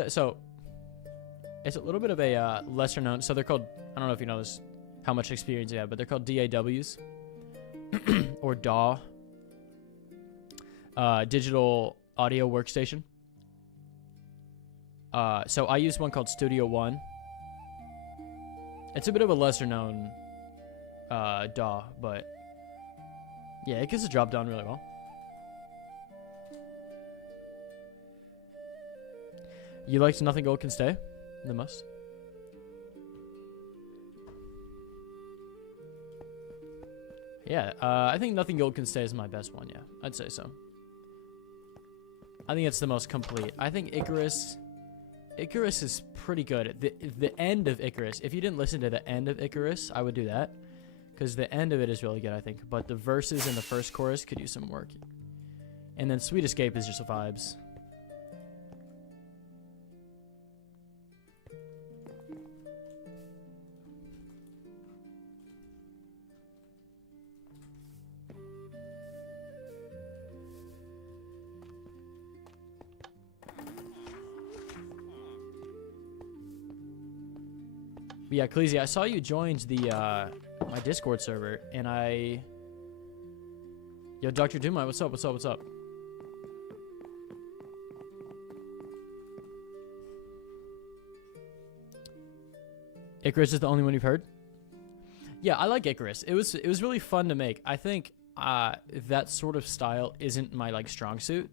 of a lesser known. So they're called, I don't know if you know this, how much experience you have, but they're called DAWs or DAW, digital audio workstation. So I use one called Studio One. It's a bit of a lesser known DAW, but yeah, it gets the job done really well. You liked Nothing Gold Can Stay? The most? Yeah, I think Nothing Gold Can Stay is my best one, yeah. I'd say so. I think it's the most complete. I think Icarus is pretty good. The end of Icarus, if you didn't listen to the end of Icarus, I would do that. Because the end of it is really good, I think. But the verses in the first chorus could use some work. And then Sweet Escape is just vibes. But yeah, Khaleesi, I saw you joined the my Discord server, and Yo, Dr. Doomite, what's up? What's up? What's up? Icarus is the only one you've heard? Yeah, I like Icarus. It was really fun to make. I think that sort of style isn't my like strong suit.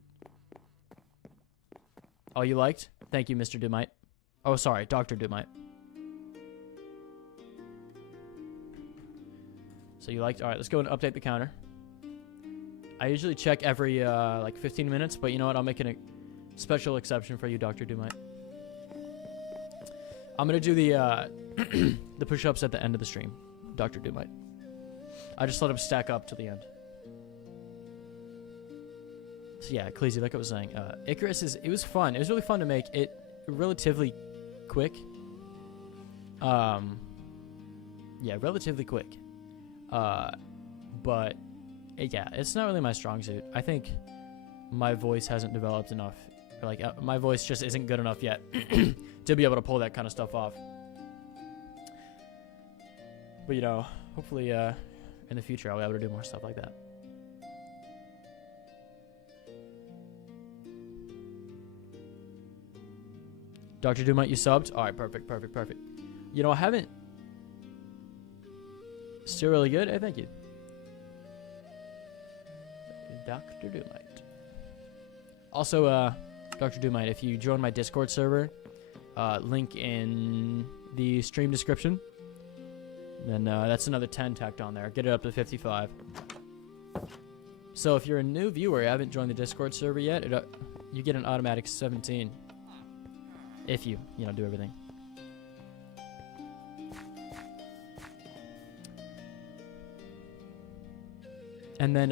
Oh, you liked? Thank you, Mr. Doomite. Oh, sorry, Dr. Doomite. So you liked? All right, let's go and update the counter. I usually check every like 15 minutes, but you know what? I'll make a special exception for you, Dr. Doomite. I'm gonna do the the push-ups at the end of the stream, Dr. Doomite. I just let them stack up to the end. So yeah, Khaleesi, like I was saying, Icarus it was fun. It was really fun to make. It relatively quick. Yeah, relatively quick. But yeah, it's not really my strong suit. I think my voice hasn't developed enough. Like my voice just isn't good enough yet to be able to pull that kind of stuff off. But you know, hopefully in the future I'll be able to do more stuff like that. Dr. Doomite, you subbed? Alright, perfect, perfect, perfect. You know, I haven't... Still really good? Hey, thank you. Dr. Doomite. Also, Dr. Doomite, if you join my Discord server, link in the stream description, then that's another 10 tacked on there. Get it up to 55. So if you're a new viewer, you haven't joined the Discord server yet, you get an automatic 17. If you know, do everything. And then,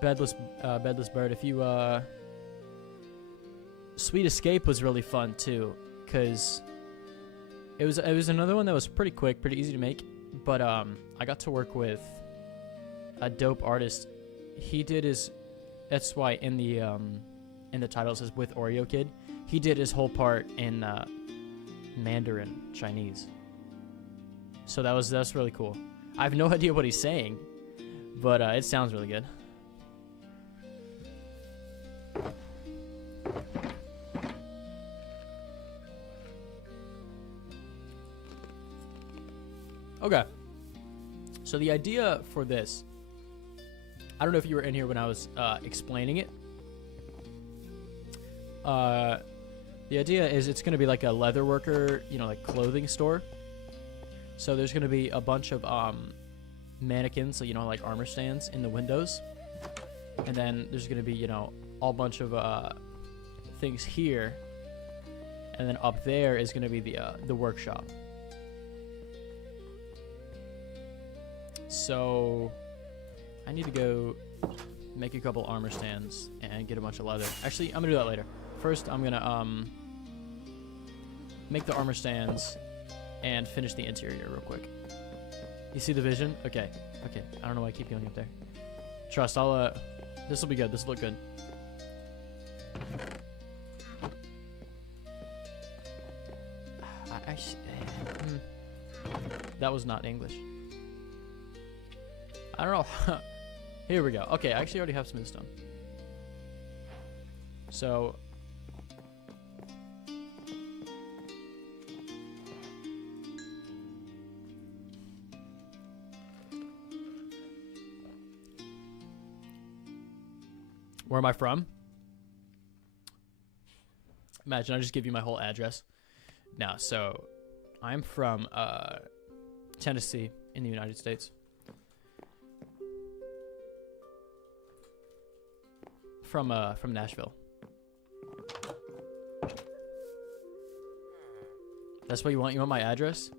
Bedless Bird, if you, Sweet Escape was really fun too, because it was another one that was pretty quick, pretty easy to make, but, I got to work with, a dope artist. He did his. That's why in the title it says with Oreo Kid. He did his whole part in Mandarin Chinese. So that's really cool. I have no idea what he's saying, but it sounds really good. Okay. So the idea for this, I don't know if you were in here when I was explaining it. The idea is it's going to be like a leather worker, like clothing store. So there's going to be a bunch of mannequins, so like armor stands in the windows. And then there's going to be, all bunch of things here. And then up there is going to be the workshop. So I need to go make a couple armor stands and get a bunch of leather. Actually, I'm gonna do that later. First, I'm gonna make the armor stands and finish the interior real quick. You see the vision? Okay. I don't know why I keep going up there. Trust, this will be good. This will look good. That was not English. I don't know. Here we go. Okay, I actually already have smooth stone. So where am I from? Imagine I just give you my whole address. Now, so I'm from Tennessee in the United States. From Nashville. That's what you want? You want my address?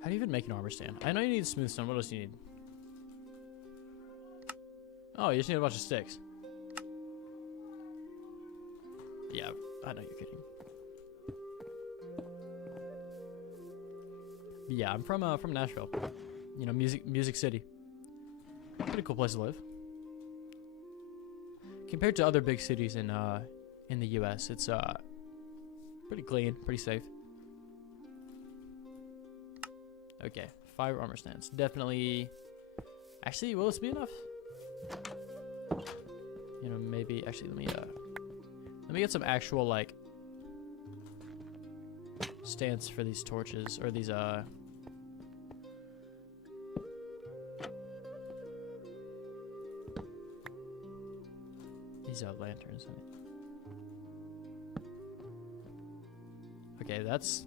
How do you even make an armor stand? I know you need smooth stone. What else do you need? Oh, you just need a bunch of sticks. Yeah, I know you're kidding. Yeah, I'm from Nashville. Music City. Pretty cool place to live. Compared to other big cities in the U.S., it's pretty clean, pretty safe. Okay, 5 armor stands. Definitely. Actually, will this be enough? Maybe. Actually, let me get some actual like stands for these torches or these lanterns. Okay, that's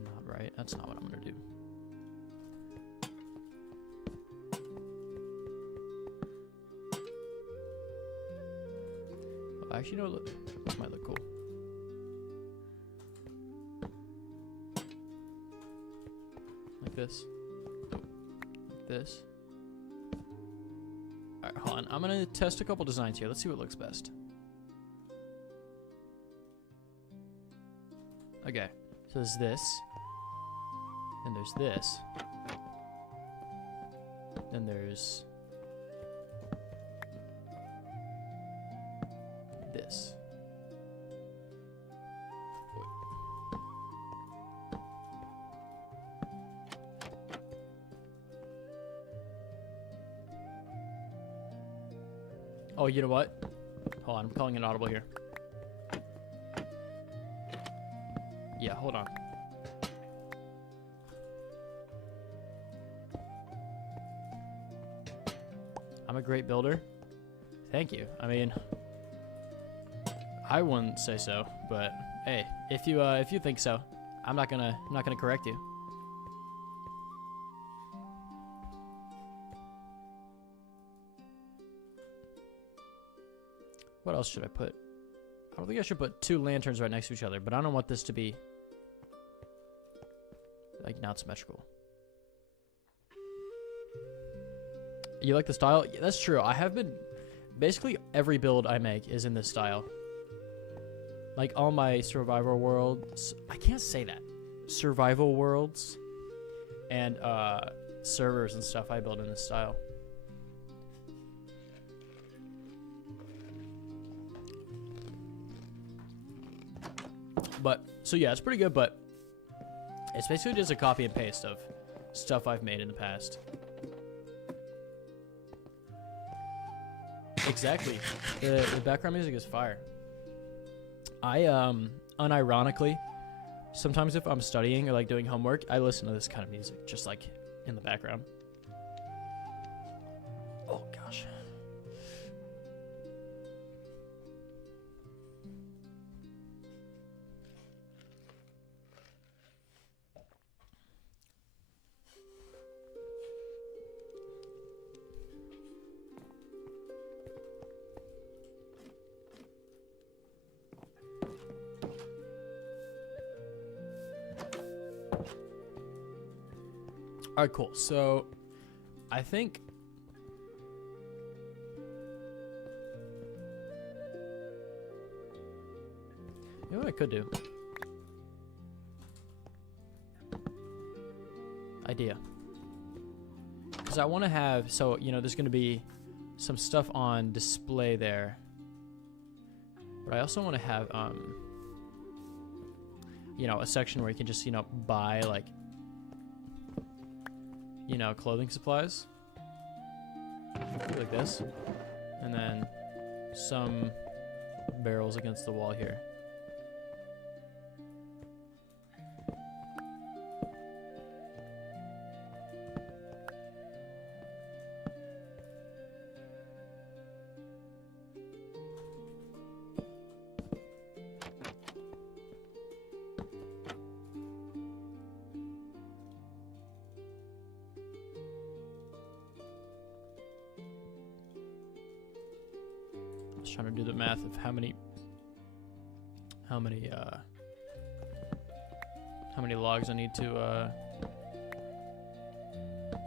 not right. That's not what I'm gonna do. Actually, no, this might look cool. Like this. Like this. Alright, hold on. I'm gonna test a couple designs here. Let's see what looks best. Okay. So there's this. Then there's this. Then there's this. Oh, you know what? Hold on, I'm calling an audible here. Yeah, hold on. I'm a great builder. Thank you. I mean, I wouldn't say so, but hey, if you think so, I'm not gonna correct you. What else should I put? I don't think I should put 2 lanterns right next to each other, but I don't want this to be like not symmetrical. You like the style? Yeah, that's true. I have been... Basically, every build I make is in this style. Like, all my survival worlds... I can't say that. Survival worlds and servers and stuff I build in this style. But, so yeah, it's pretty good, but it's basically just a copy and paste of stuff I've made in the past. Exactly. The background music is fire. I, unironically, sometimes if I'm studying or like doing homework, I listen to this kind of music, just like in the background. Oh gosh. All right, cool. So, I think you know what I could do? Idea. Because I want to have, so, you know, there's going to be some stuff on display there. But I also want to have, you know, a section where you can just, you know, buy, like, you know, clothing supplies. Like this. And then some barrels against the wall here. Trying to do the math of how many logs I need to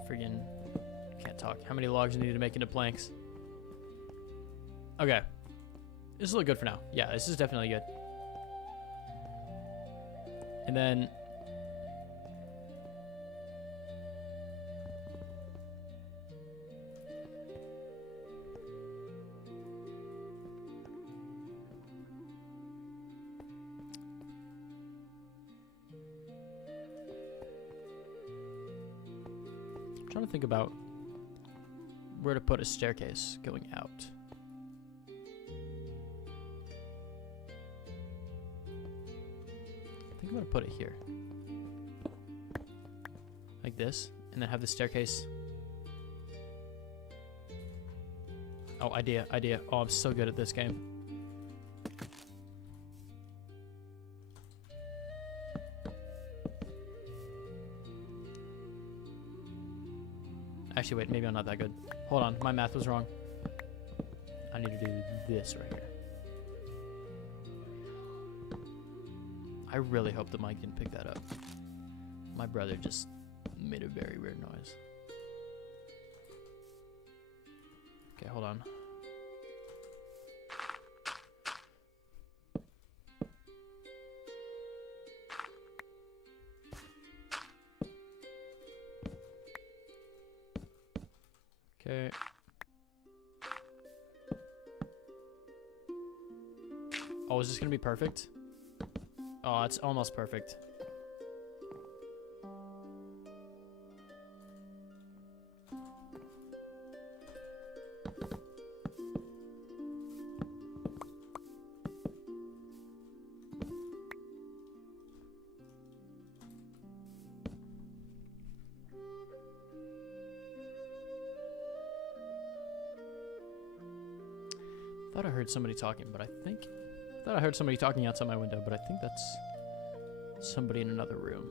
friggin' can't talk. How many logs I need to make into planks? Okay, this is look good for now. Yeah, this is definitely good. And then trying to think about where to put a staircase going out. I think I'm gonna put it here. Like this, and then have the staircase. Oh, idea. Oh, I'm so good at this game. Actually, wait, maybe I'm not that good. Hold on, my math was wrong. I need to do this right here. I really hope the mic didn't pick that up. My brother just made a very weird noise. Okay, hold on. Okay. Oh, is this gonna be perfect? Oh, it's almost perfect. I thought I heard somebody talking, but I thought I heard somebody talking outside my window, but I think that's somebody in another room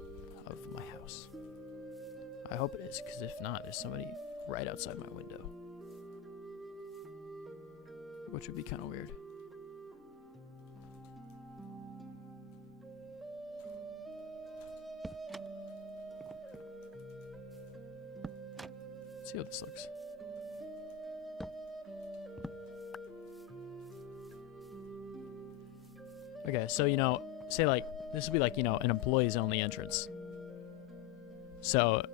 of my house. I hope it is, because if not, there's somebody right outside my window. Which would be kind of weird. Let's see how this looks. Okay, so, you know, say, like, this would be, like, you know, an employees-only entrance. So,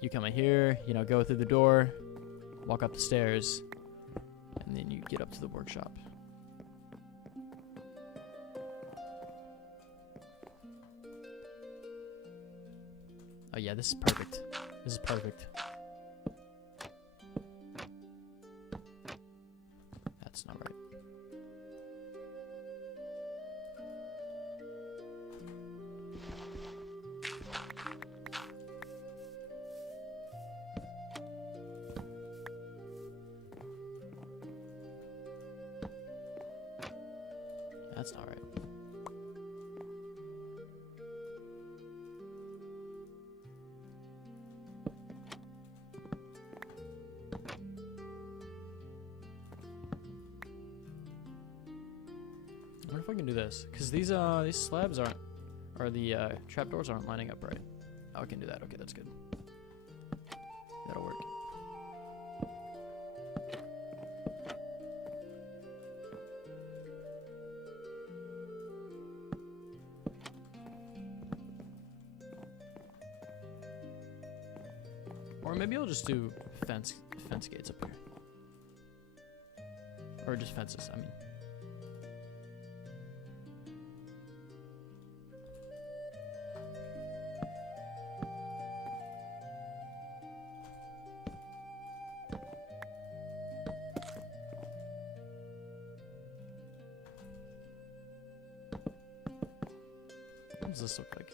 you come in here, you know, go through the door, walk up the stairs, and then you get up to the workshop. Oh, yeah, this is perfect. This is perfect. That's not right. That's not right. I wonder if I can do this, because these slabs aren't, or the trapdoors aren't lining up right. Oh, I can do that. Okay, that's good. That'll work. Or maybe I'll just do fence gates up here, or just fences. I mean. What does this look like?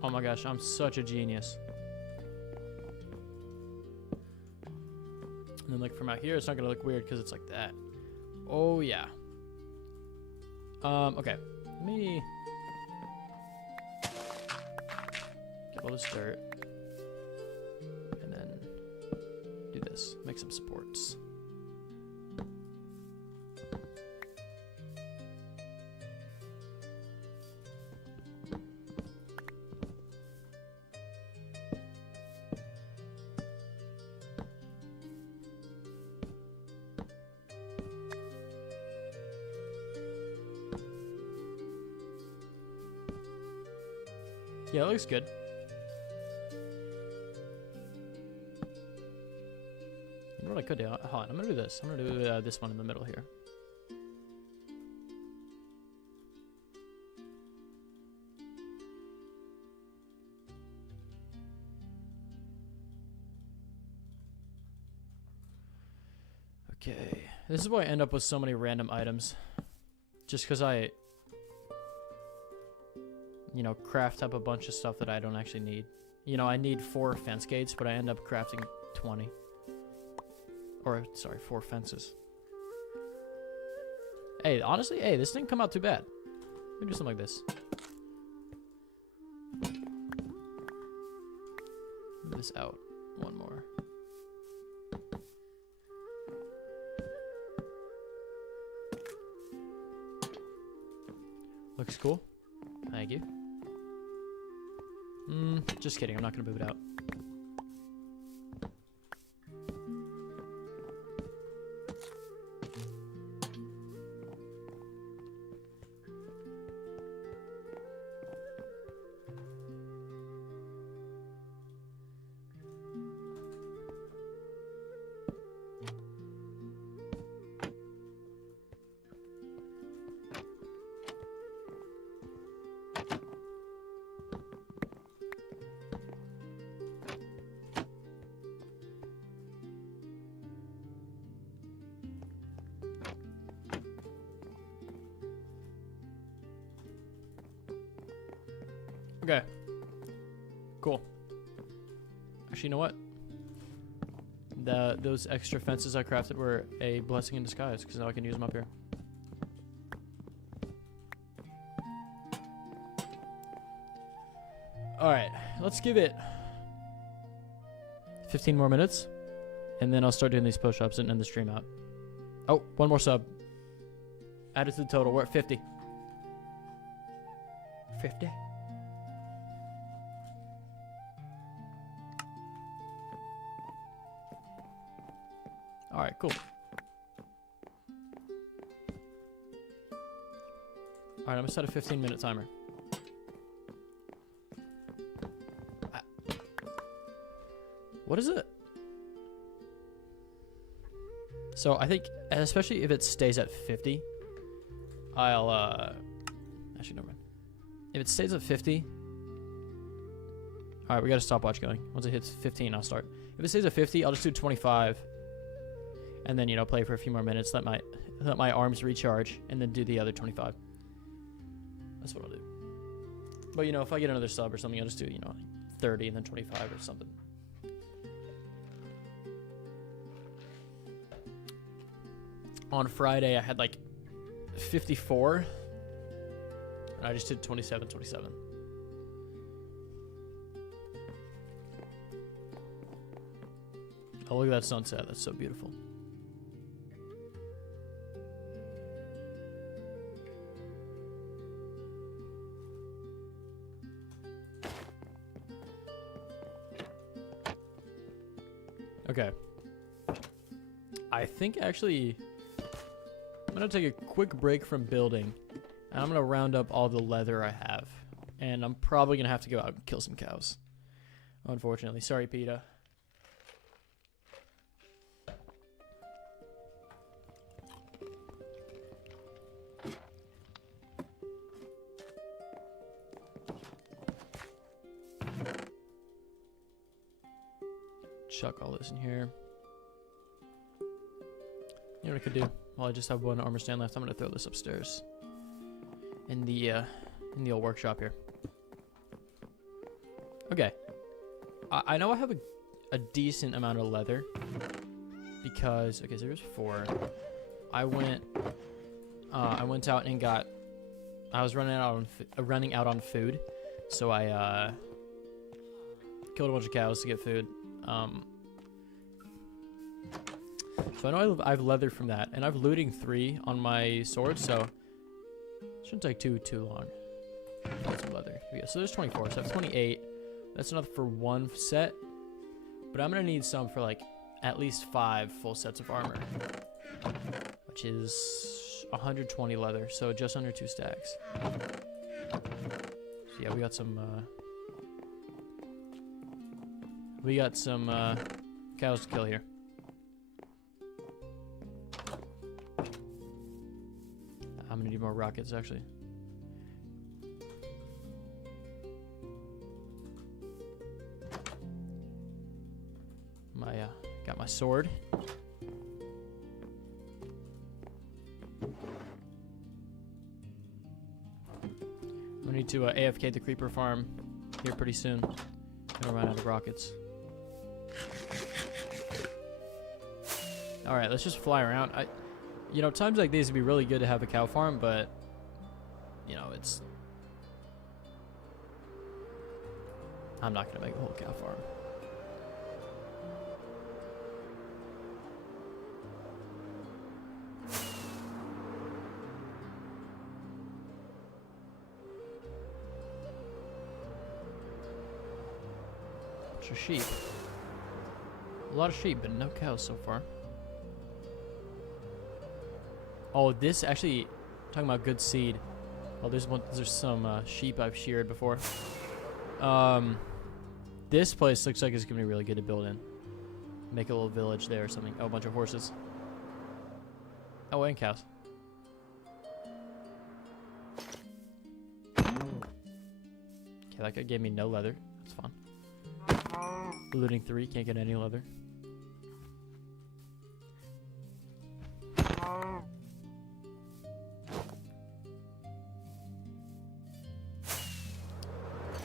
Oh my gosh, I'm such a genius. And then like from out here, it's not gonna look weird because it's like that. Oh yeah. Okay. Let me get all this dirt. And then do this. Make some supports. Yeah, it looks good. You know what I could do? Hold on, I'm gonna do this. I'm gonna do this one in the middle here. Okay, this is why I end up with so many random items. Just because I, you know, craft up a bunch of stuff that I don't actually need. You know, I need 4 fence gates, but I end up crafting 20. Or, sorry, 4 fences. Hey, honestly, hey, this didn't come out too bad. Let me do something like this. Move this out. One more. Looks cool. Thank you. Just kidding. I'm not going to move it out. Okay. Cool. Actually, you know what? those extra fences I crafted were a blessing in disguise, because now I can use them up here. Alright, let's give it 15 more minutes, and then I'll start doing these push-ups and end the stream out. Oh, one more sub. Added to the total. We're at 50. 50? Alright, cool. Alright, I'm gonna set a 15-minute timer. What is it? So I think, especially if it stays at 50, I'll, actually, never mind. If it stays at 50, alright, we got a stopwatch going. Once it hits 15, I'll start. If it stays at 50, I'll just do 25. And then, you know, play for a few more minutes, let my arms recharge, and then do the other 25. That's what I'll do. But, you know, if I get another sub or something, I'll just do, you know, 30 and then 25 or something. On Friday, I had like 54, and I just did 27. Oh, look at that sunset. That's so beautiful. Okay. I think actually I'm going to take a quick break from building, and I'm going to round up all the leather I have. And I'm probably going to have to go out and kill some cows. Unfortunately. Sorry, PETA. Chuck all this in here. You know what I could do? Well, I just have one armor stand left. I'm gonna throw this upstairs in the old workshop here. Okay, I know I have a decent amount of leather because okay, so there's 4. I went out and got. I was running out on food, so I killed a bunch of cows to get food. So I know I have leather from that, and I have looting 3 on my sword, so it shouldn't take too long. Find some leather. Yeah, so there's 24, so I have 28. That's enough for 1 set, but I'm gonna need some for like at least 5 full sets of armor, which is 120 leather, so just under 2 stacks. So yeah, we got some cows to kill here. I'm gonna need more rockets, actually. Got my sword. We need to AFK the creeper farm here pretty soon. Gonna run out of rockets. All right, let's just fly around. You know, times like these would be really good to have a cow farm, but you know, I'm not gonna make a whole cow farm. Bunch of sheep. A lot of sheep, but no cows so far. Oh, this actually, talking about good seed. Oh, there's some sheep I've sheared before. This place looks like it's gonna be really good to build in. Make a little village there or something. Oh, a bunch of horses. Oh, and cows. Okay, that guy gave me no leather. That's fun. Looting 3, can't get any leather.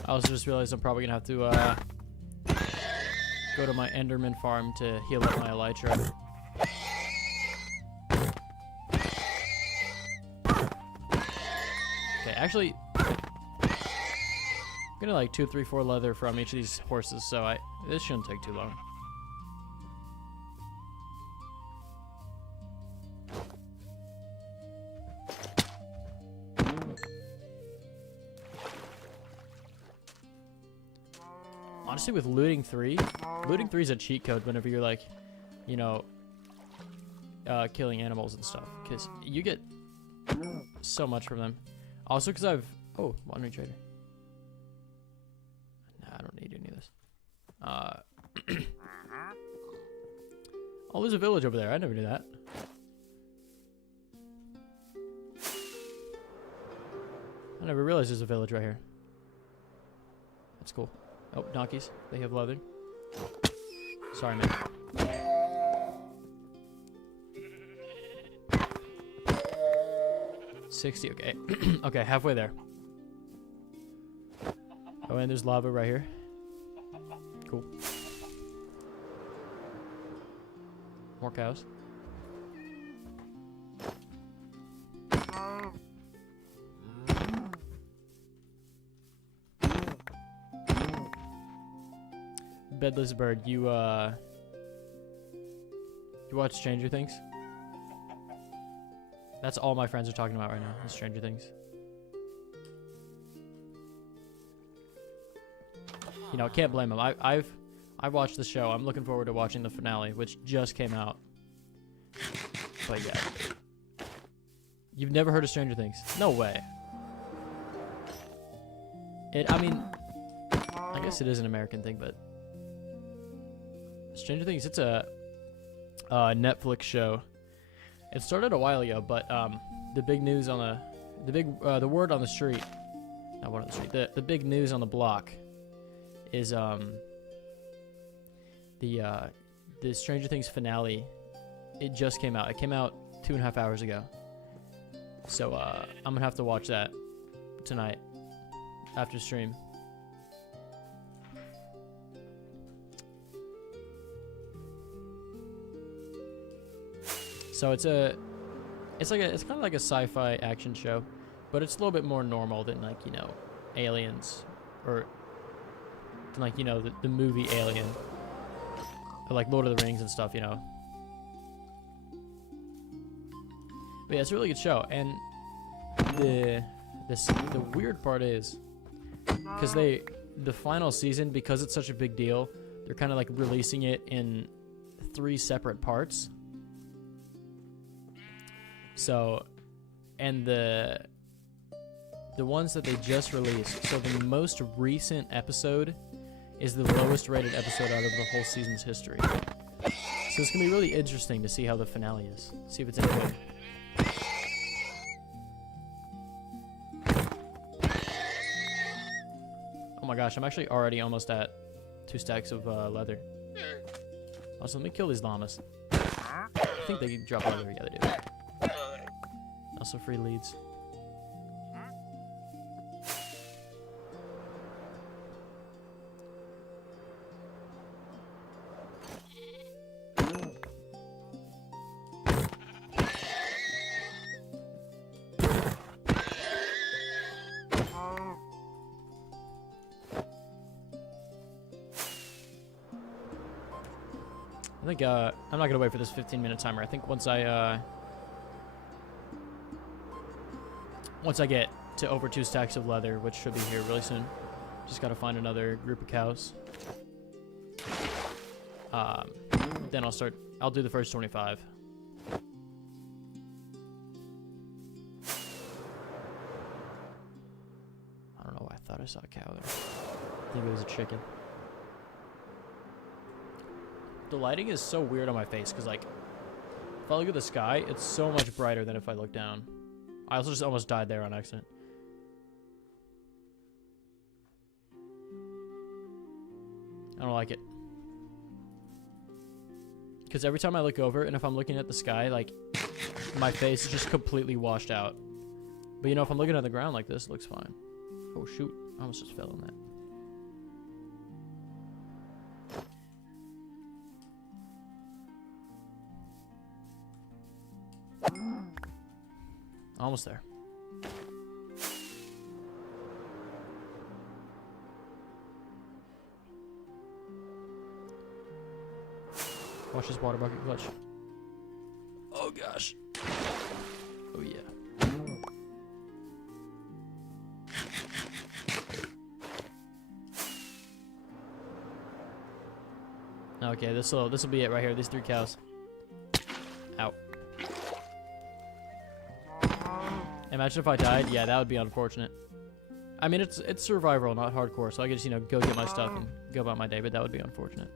I also just realized I'm probably gonna have to go to my Enderman farm to heal up my elytra. Okay, actually, I'm gonna like 2, 3, 4 leather from each of these horses, so this shouldn't take too long. Honestly, with looting 3 is a cheat code whenever you're like, you know, killing animals and stuff, because you get so much from them. Also, because oh, wandering trader. Nah, I don't need any of this. Oh, there's a village over there. I never knew that. I never realized there's a village right here. That's cool. Oh, donkeys. They have leather. Sorry, man. $60, okay. Okay, halfway there. Oh, and there's lava right here. Cool. More cows. Bedless bird, you watch Stranger Things? That's all my friends are talking about right now, is Stranger Things. You know, can't blame them. I've watched the show. I'm looking forward to watching the finale, which just came out. But yeah. You've never heard of Stranger Things? No way. I mean, I guess it is an American thing, but Stranger Things, it's a Netflix show. It started a while ago, but the big news on the word on the street, not one on the street, the big news on the block is the Stranger Things finale. It just came out. It came out 2.5 hours ago. So I'm gonna have to watch that tonight after stream. So it's kind of like a sci-fi action show, but it's a little bit more normal than, like, you know, Aliens, or than, like, you know, the movie Alien, or like Lord of the Rings and stuff, you know. But yeah, it's a really good show, and the weird part is, because the final season, because it's such a big deal, they're kind of like releasing it in 3 separate parts. So, and the ones that they just released, so the most recent episode is the lowest rated episode out of the whole season's history. So it's gonna be really interesting to see how the finale is. See if it's any good. Oh my gosh, I'm actually already almost at 2 stacks of leather. Also, let me kill these llamas. I think they can drop leather. Yeah, they do. Also free leads. I think I'm not gonna wait for this 15-minute timer. I think once I get to over 2 stacks of leather, which should be here really soon, just gotta find another group of cows. Then I'll do the first 25. I don't know why I thought I saw a cow there. I think it was a chicken. The lighting is so weird on my face, because, like, if I look at the sky, it's so much brighter than if I look down. I also just almost died there on accident. I don't like it. Because every time I look over, and if I'm looking at the sky, like, my face is just completely washed out. But, you know, if I'm looking at the ground like this, it looks fine. Oh, shoot. I almost just fell in that. Almost there. Watch this water bucket clutch. Oh gosh. Oh yeah. Okay, this'll be it right here. These 3 cows. Ow. Imagine if I died. Yeah, that would be unfortunate. I mean, it's survival, not hardcore, so I could just, you know, go get my stuff and go about my day, but that would be unfortunate.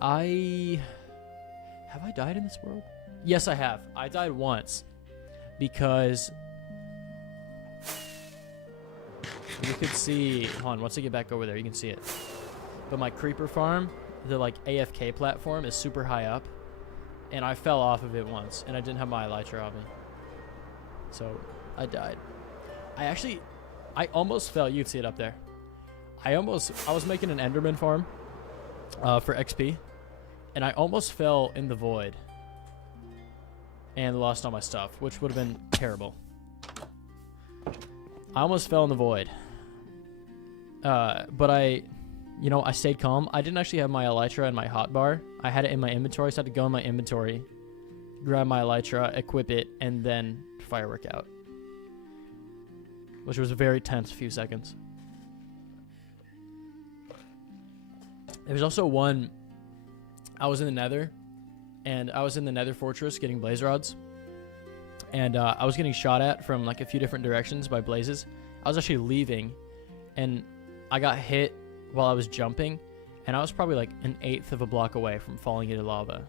Have I died in this world? Yes, I have. I died once because you could see. Hold on, once I get back over there, you can see it. But my creeper farm, the like AFK platform, is super high up, and I fell off of it once, and I didn't have my elytra on me, so I died. I almost fell. You can see it up there. I was making an Enderman farm for XP, and I almost fell in the void and lost all my stuff, which would have been terrible. I almost fell in the void, but I stayed calm. I didn't actually have my elytra and my hotbar. I had it in my inventory, so I had to go in my inventory, grab my elytra, equip it, and then firework out, which was a very tense few seconds. There was also one, I was in the nether, and I was in the nether fortress getting blaze rods, and I was getting shot at from like a few different directions by blazes. I was actually leaving, and I got hit while I was jumping, and I was probably like 1/8 of a block away from falling into lava,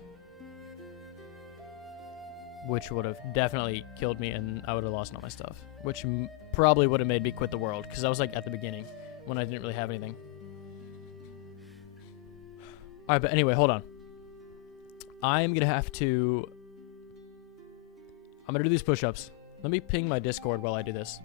which would have definitely killed me, and I would have lost all my stuff, which probably would have made me quit the world, because I was like at the beginning when I didn't really have anything. Alright, but anyway, hold on. I'm gonna do these push-ups. Let me ping my Discord while I do this.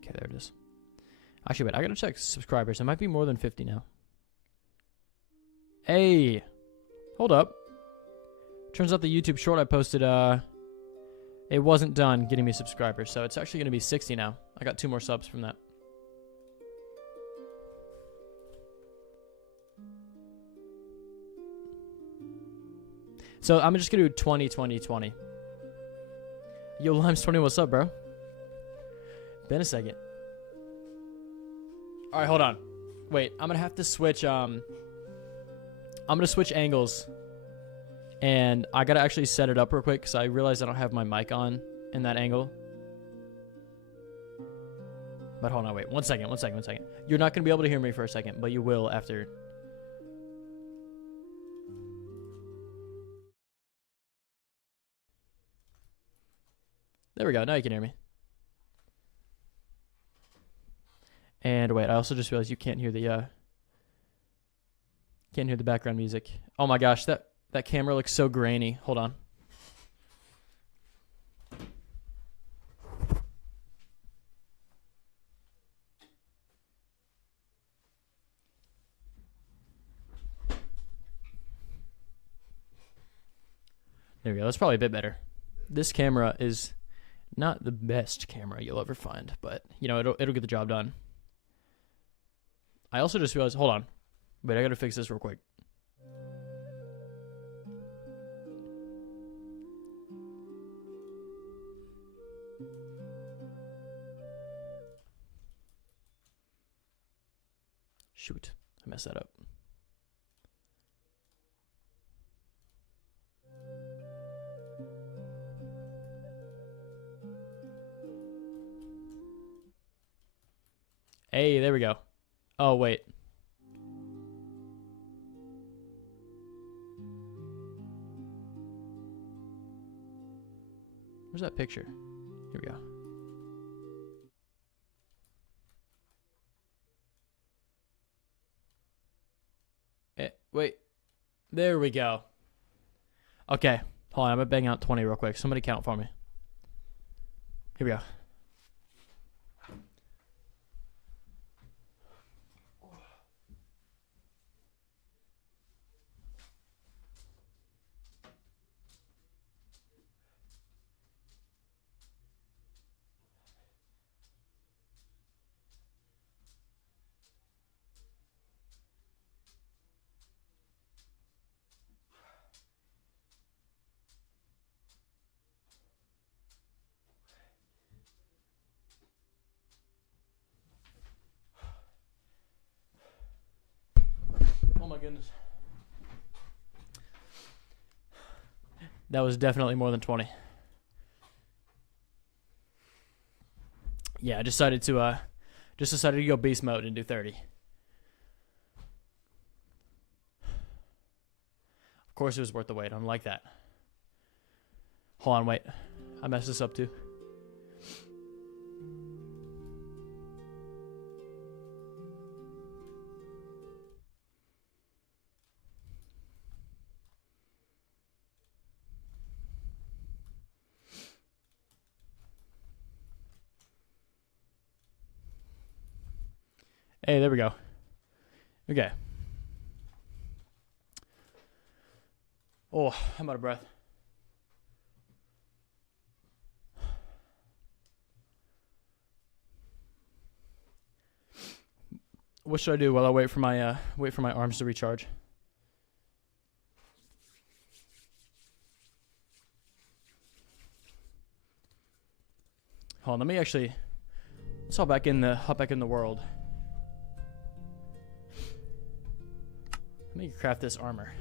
Okay, there it is. Actually, wait, I gotta check subscribers. It might be more than 50 now. Hey! Hold up. Turns out the YouTube short I posted, it wasn't done getting me subscribers, so it's actually gonna be 60 now. I got 2 more subs from that. So I'm just gonna do 20, 20, 20. Yo, Limes20, what's up, bro? Been a second. Alright, hold on. Wait, I'm gonna have to switch, I'm gonna switch angles. And I gotta actually set it up real quick, because I realized I don't have my mic on in that angle. But hold on, wait. One second. You're not gonna be able to hear me for a second, but you will after. There we go, now you can hear me. And wait, I also just realized you can't hear the background music. Oh my gosh, that camera looks so grainy. Hold on. There we go. That's probably a bit better. This camera is not the best camera you'll ever find, but you know, it'll get the job done. I also just realized, hold on. Wait, I gotta fix this real quick. Shoot, I messed that up. Hey, there we go. Oh, wait. Where's that picture? Here we go. Wait. There we go. Okay. Hold on. I'm going to bang out 20 real quick. Somebody count for me. Here we go. Oh my goodness. That was definitely more than 20. Yeah, I decided to go beast mode and do 30. Of course it was worth the wait. I'm like that. Hold on, wait. I messed this up too. Hey, there we go. Okay. Oh, I'm out of breath. What should I do while I wait for my arms to recharge? Hold on, let's hop back in the world. Let me craft this armor.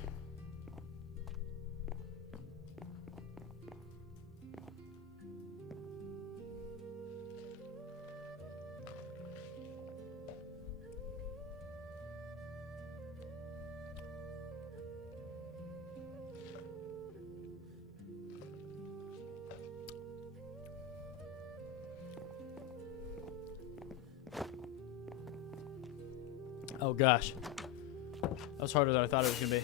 Oh gosh. That was harder than I thought it was going to be.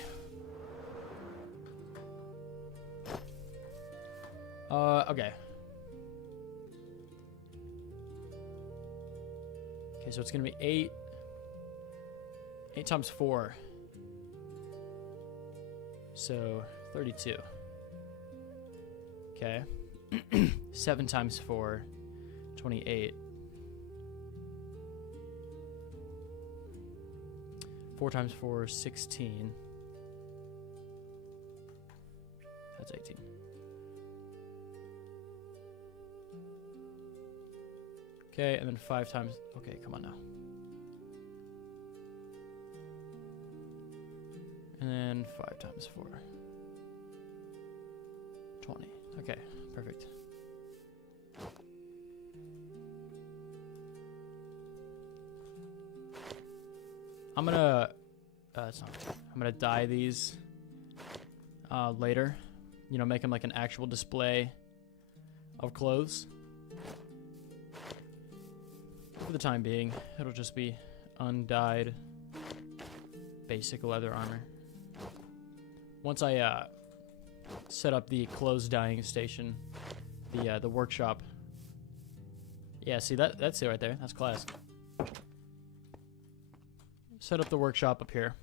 Okay. Okay, so it's going to be 8 times 4. So 32. Okay. 7 times 4, 28. 4 times 4, 16. That's 18. Okay, and then 5 times... Okay, come on now. And then 5 times 4. 20. Okay, perfect. I'm gonna dye these later. You know, make them like an actual display of clothes. For the time being, it'll just be undyed basic leather armor. Once I set up the clothes dyeing station, the workshop. Yeah, see that's it right there. That's class. Set up the workshop up here.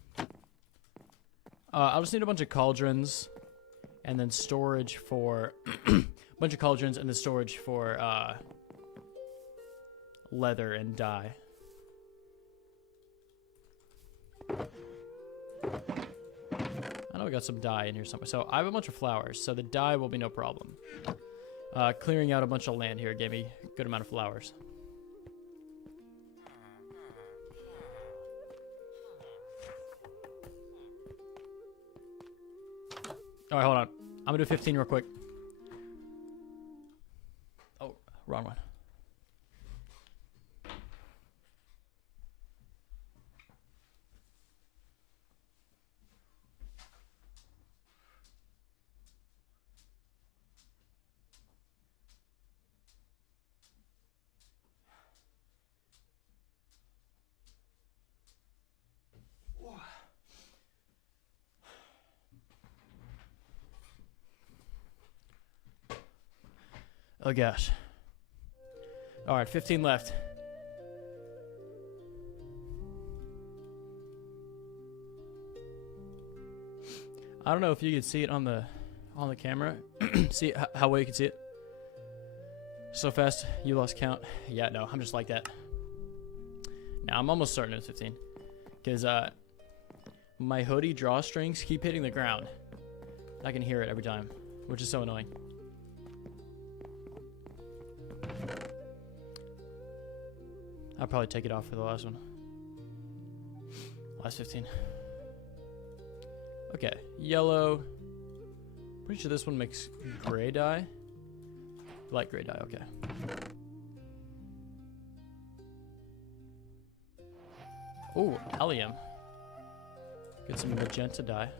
I'll just need a bunch of cauldrons, and then storage for leather and dye. I know we got some dye in here somewhere. So I have a bunch of flowers, so the dye will be no problem. Clearing out a bunch of land here gave me a good amount of flowers. All right, hold on. I'm gonna do 15 real quick. Oh, wrong one. Oh gosh. All right, 15 left. I don't know if you can see it on the camera. See how well you can see it. So fast, you lost count. Yeah, no, I'm just like that. Now I'm almost certain it's 15, because my hoodie drawstrings keep hitting the ground. I can hear it every time, which is so annoying. I'll probably take it off for the last one. Last 15. Okay, yellow. Pretty sure this one makes gray dye. Light gray dye, okay. Oh, allium. Get some magenta dye.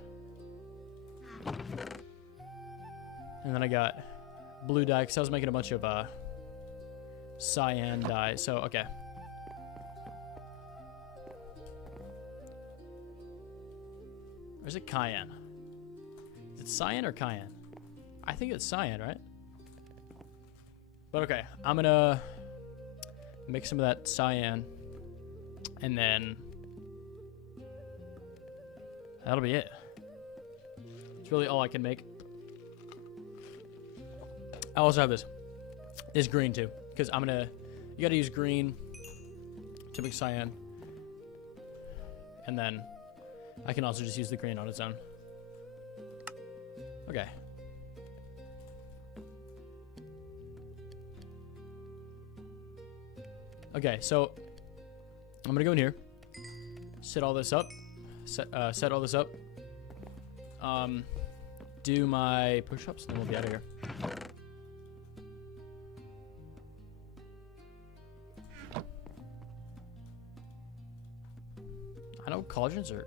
And then I got blue dye, because I was making a bunch of cyan dye, so okay. Or is it cayenne? Is it cyan or cayenne? I think it's cyan, right? But okay, I'm gonna mix some of that cyan, and then that'll be it. It's really all I can make. I also have this green too, because you gotta use green to mix cyan, and then I can also just use the green on its own. Okay. Okay, so I'm gonna go in here, set all this up, set all this up, do my push-ups, and then we'll be out of here. I know cauldrons are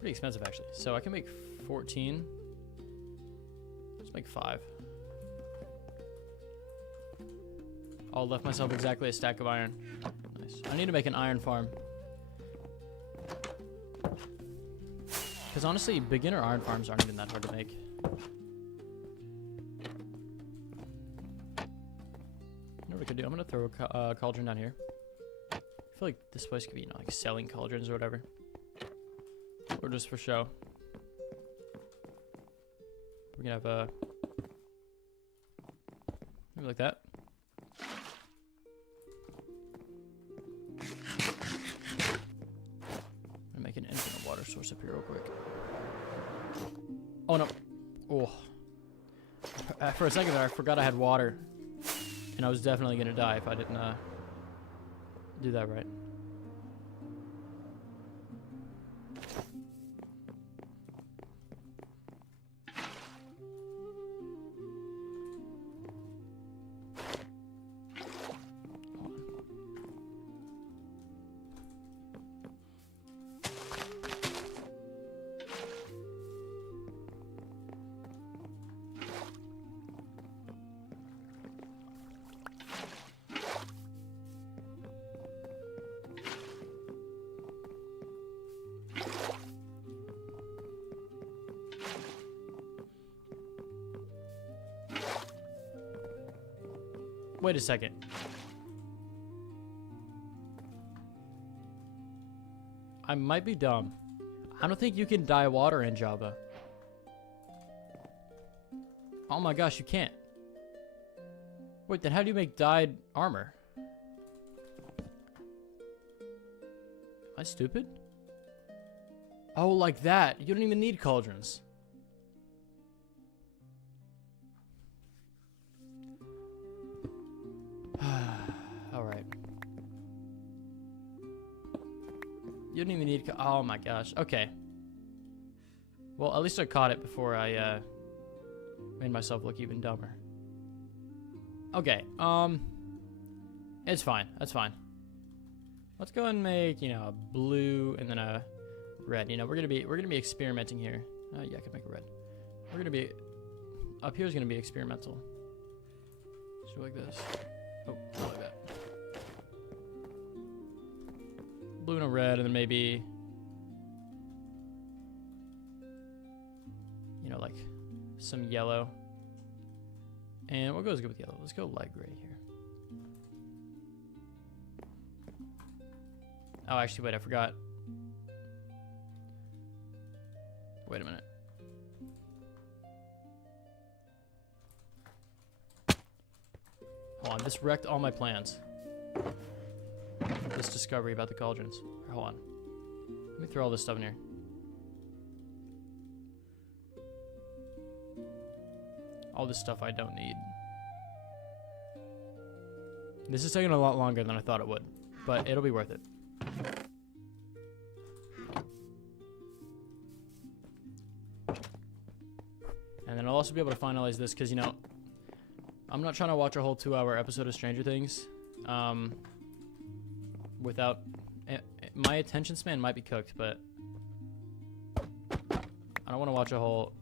pretty expensive actually, so I can make 14. Let's make 5. Oh, left myself exactly a stack of iron. Nice. I need to make an iron farm. Because honestly, beginner iron farms aren't even that hard to make. You know what I could do? I'm going to throw a cauldron down here. I feel like this place could be, you know, like selling cauldrons or whatever. Or just for show. We're going to have maybe like that. Make an infinite water source up here real quick. Oh no. Oh. For a second there, I forgot I had water. And I was definitely going to die if I didn't do that right. Wait a second. I might be dumb. I don't think you can dye water in Java. Oh my gosh, you can't. Wait, then how do you make dyed armor? Am I stupid? Oh, like that. You don't even need cauldrons. Alright. You don't even need... Oh my gosh. Okay. Well, at least I caught it before I made myself look even dumber. Okay. It's fine. That's fine. Let's go and make, you know, a blue and then a red. You know, we're gonna be experimenting here. Yeah, I can make a red. We're gonna be... Up here is gonna be experimental. Just do like this. Oh, not like that. Blue and a red, and then maybe, you know, like some yellow. And we'll go with yellow. Let's go light gray here. Oh, actually, wait, I forgot. Wait a minute. Hold on, this wrecked all my plans. This discovery about the cauldrons. Hold on. Let me throw all this stuff in here. All this stuff I don't need. This is taking a lot longer than I thought it would, but it'll be worth it. And then I'll also be able to finalize this because, you know, I'm not trying to watch a whole 2-hour episode of Stranger Things without... my attention span might be cooked, but I don't want to watch a whole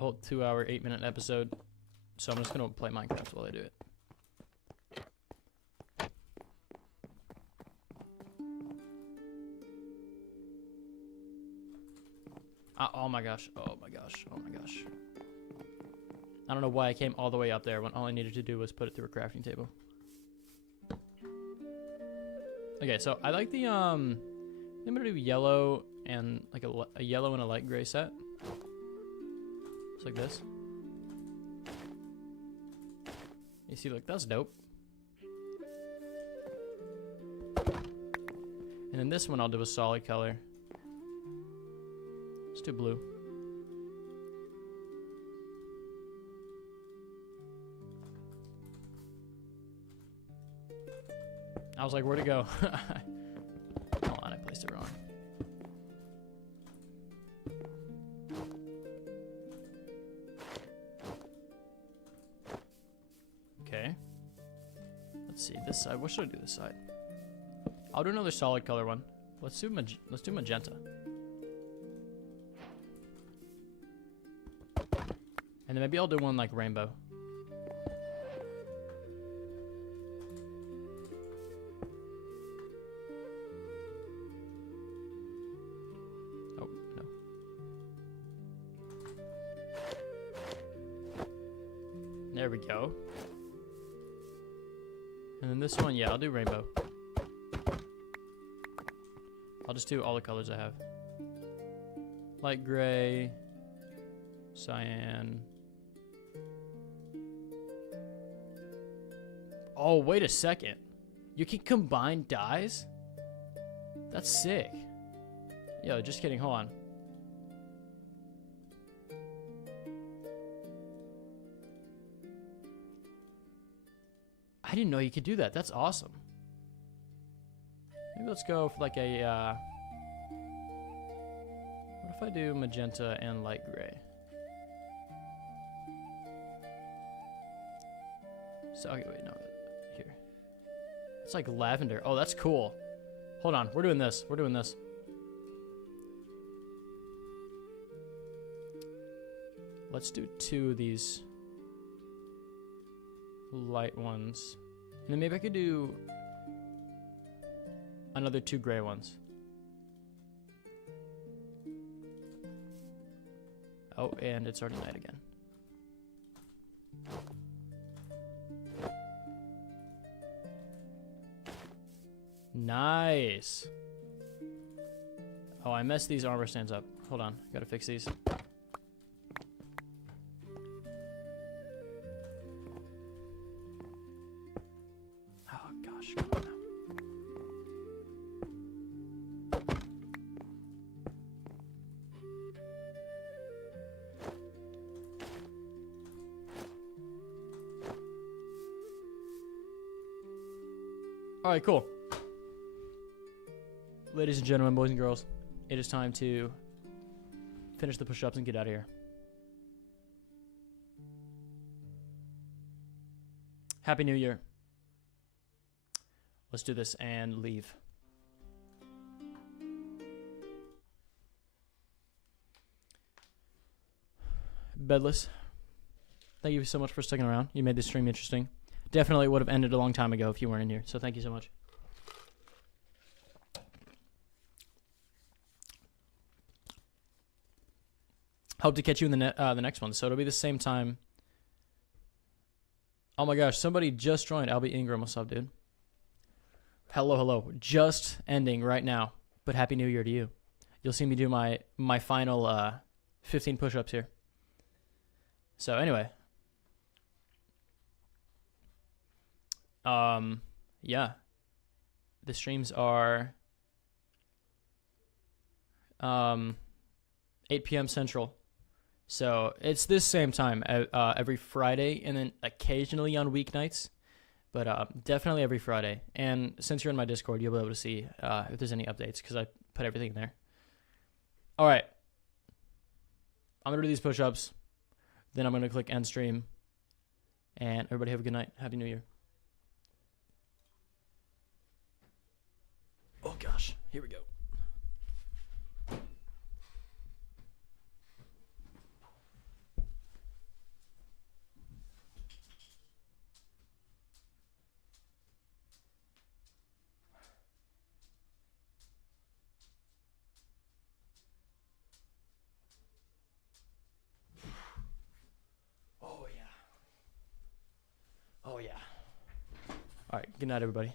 2-hour, 8-minute episode, so I'm just going to play Minecraft while I do it. Oh my gosh, oh my gosh, oh my gosh. I don't know why I came all the way up there when all I needed to do was put it through a crafting table. Okay, so I like the, I'm gonna do yellow and like a yellow and a light gray set. Just like this. You see, like, that's dope. And then this one I'll do a solid color. Let's do blue. I was like, where'd it go? Hold on, I placed it wrong. Okay. Let's see, this side. What should I do this side? I'll do another solid color one. Let's do magenta. And then maybe I'll do one like rainbow. Oh, no. There we go. And then this one, yeah, I'll do rainbow. I'll just do all the colors I have. Light gray, cyan. Oh, wait a second. You can combine dyes? That's sick. Yo, just kidding. Hold on. I didn't know you could do that. That's awesome. Maybe let's go for like a, what if I do magenta and light gray? So, okay, wait, no. Here. It's like lavender. Oh, that's cool. Hold on. We're doing this. We're doing this. Let's do 2 of these light ones. And then maybe I could do another 2 gray ones. Oh, and it's already night again. Nice. Oh, I messed these armor stands up. Hold on. Gotta fix these. Oh, gosh. Come on now. All right, cool. Ladies and gentlemen, boys and girls, it is time to finish the push-ups and get out of here. Happy New Year. Let's do this and leave. Bedless, thank you so much for sticking around. You made this stream interesting. Definitely would have ended a long time ago if you weren't in here, so thank you so much. Hope to catch you in the next one. So it'll be the same time Oh my gosh, somebody just joined. Albie Ingram, what's up, dude? Hello, hello. Just ending right now, but Happy New Year to you. You'll see me do my final 15 push-ups here. So anyway, yeah, the streams are 8 p.m. Central. So it's this same time every Friday, and then occasionally on weeknights, but definitely every Friday. And since you're in my Discord, you'll be able to see if there's any updates because I put everything in there. All right, I'm gonna do these push-ups, then I'm gonna click end stream, and everybody have a good night. Happy New Year. Oh gosh, here we go. Oh yeah. All right, good night, everybody.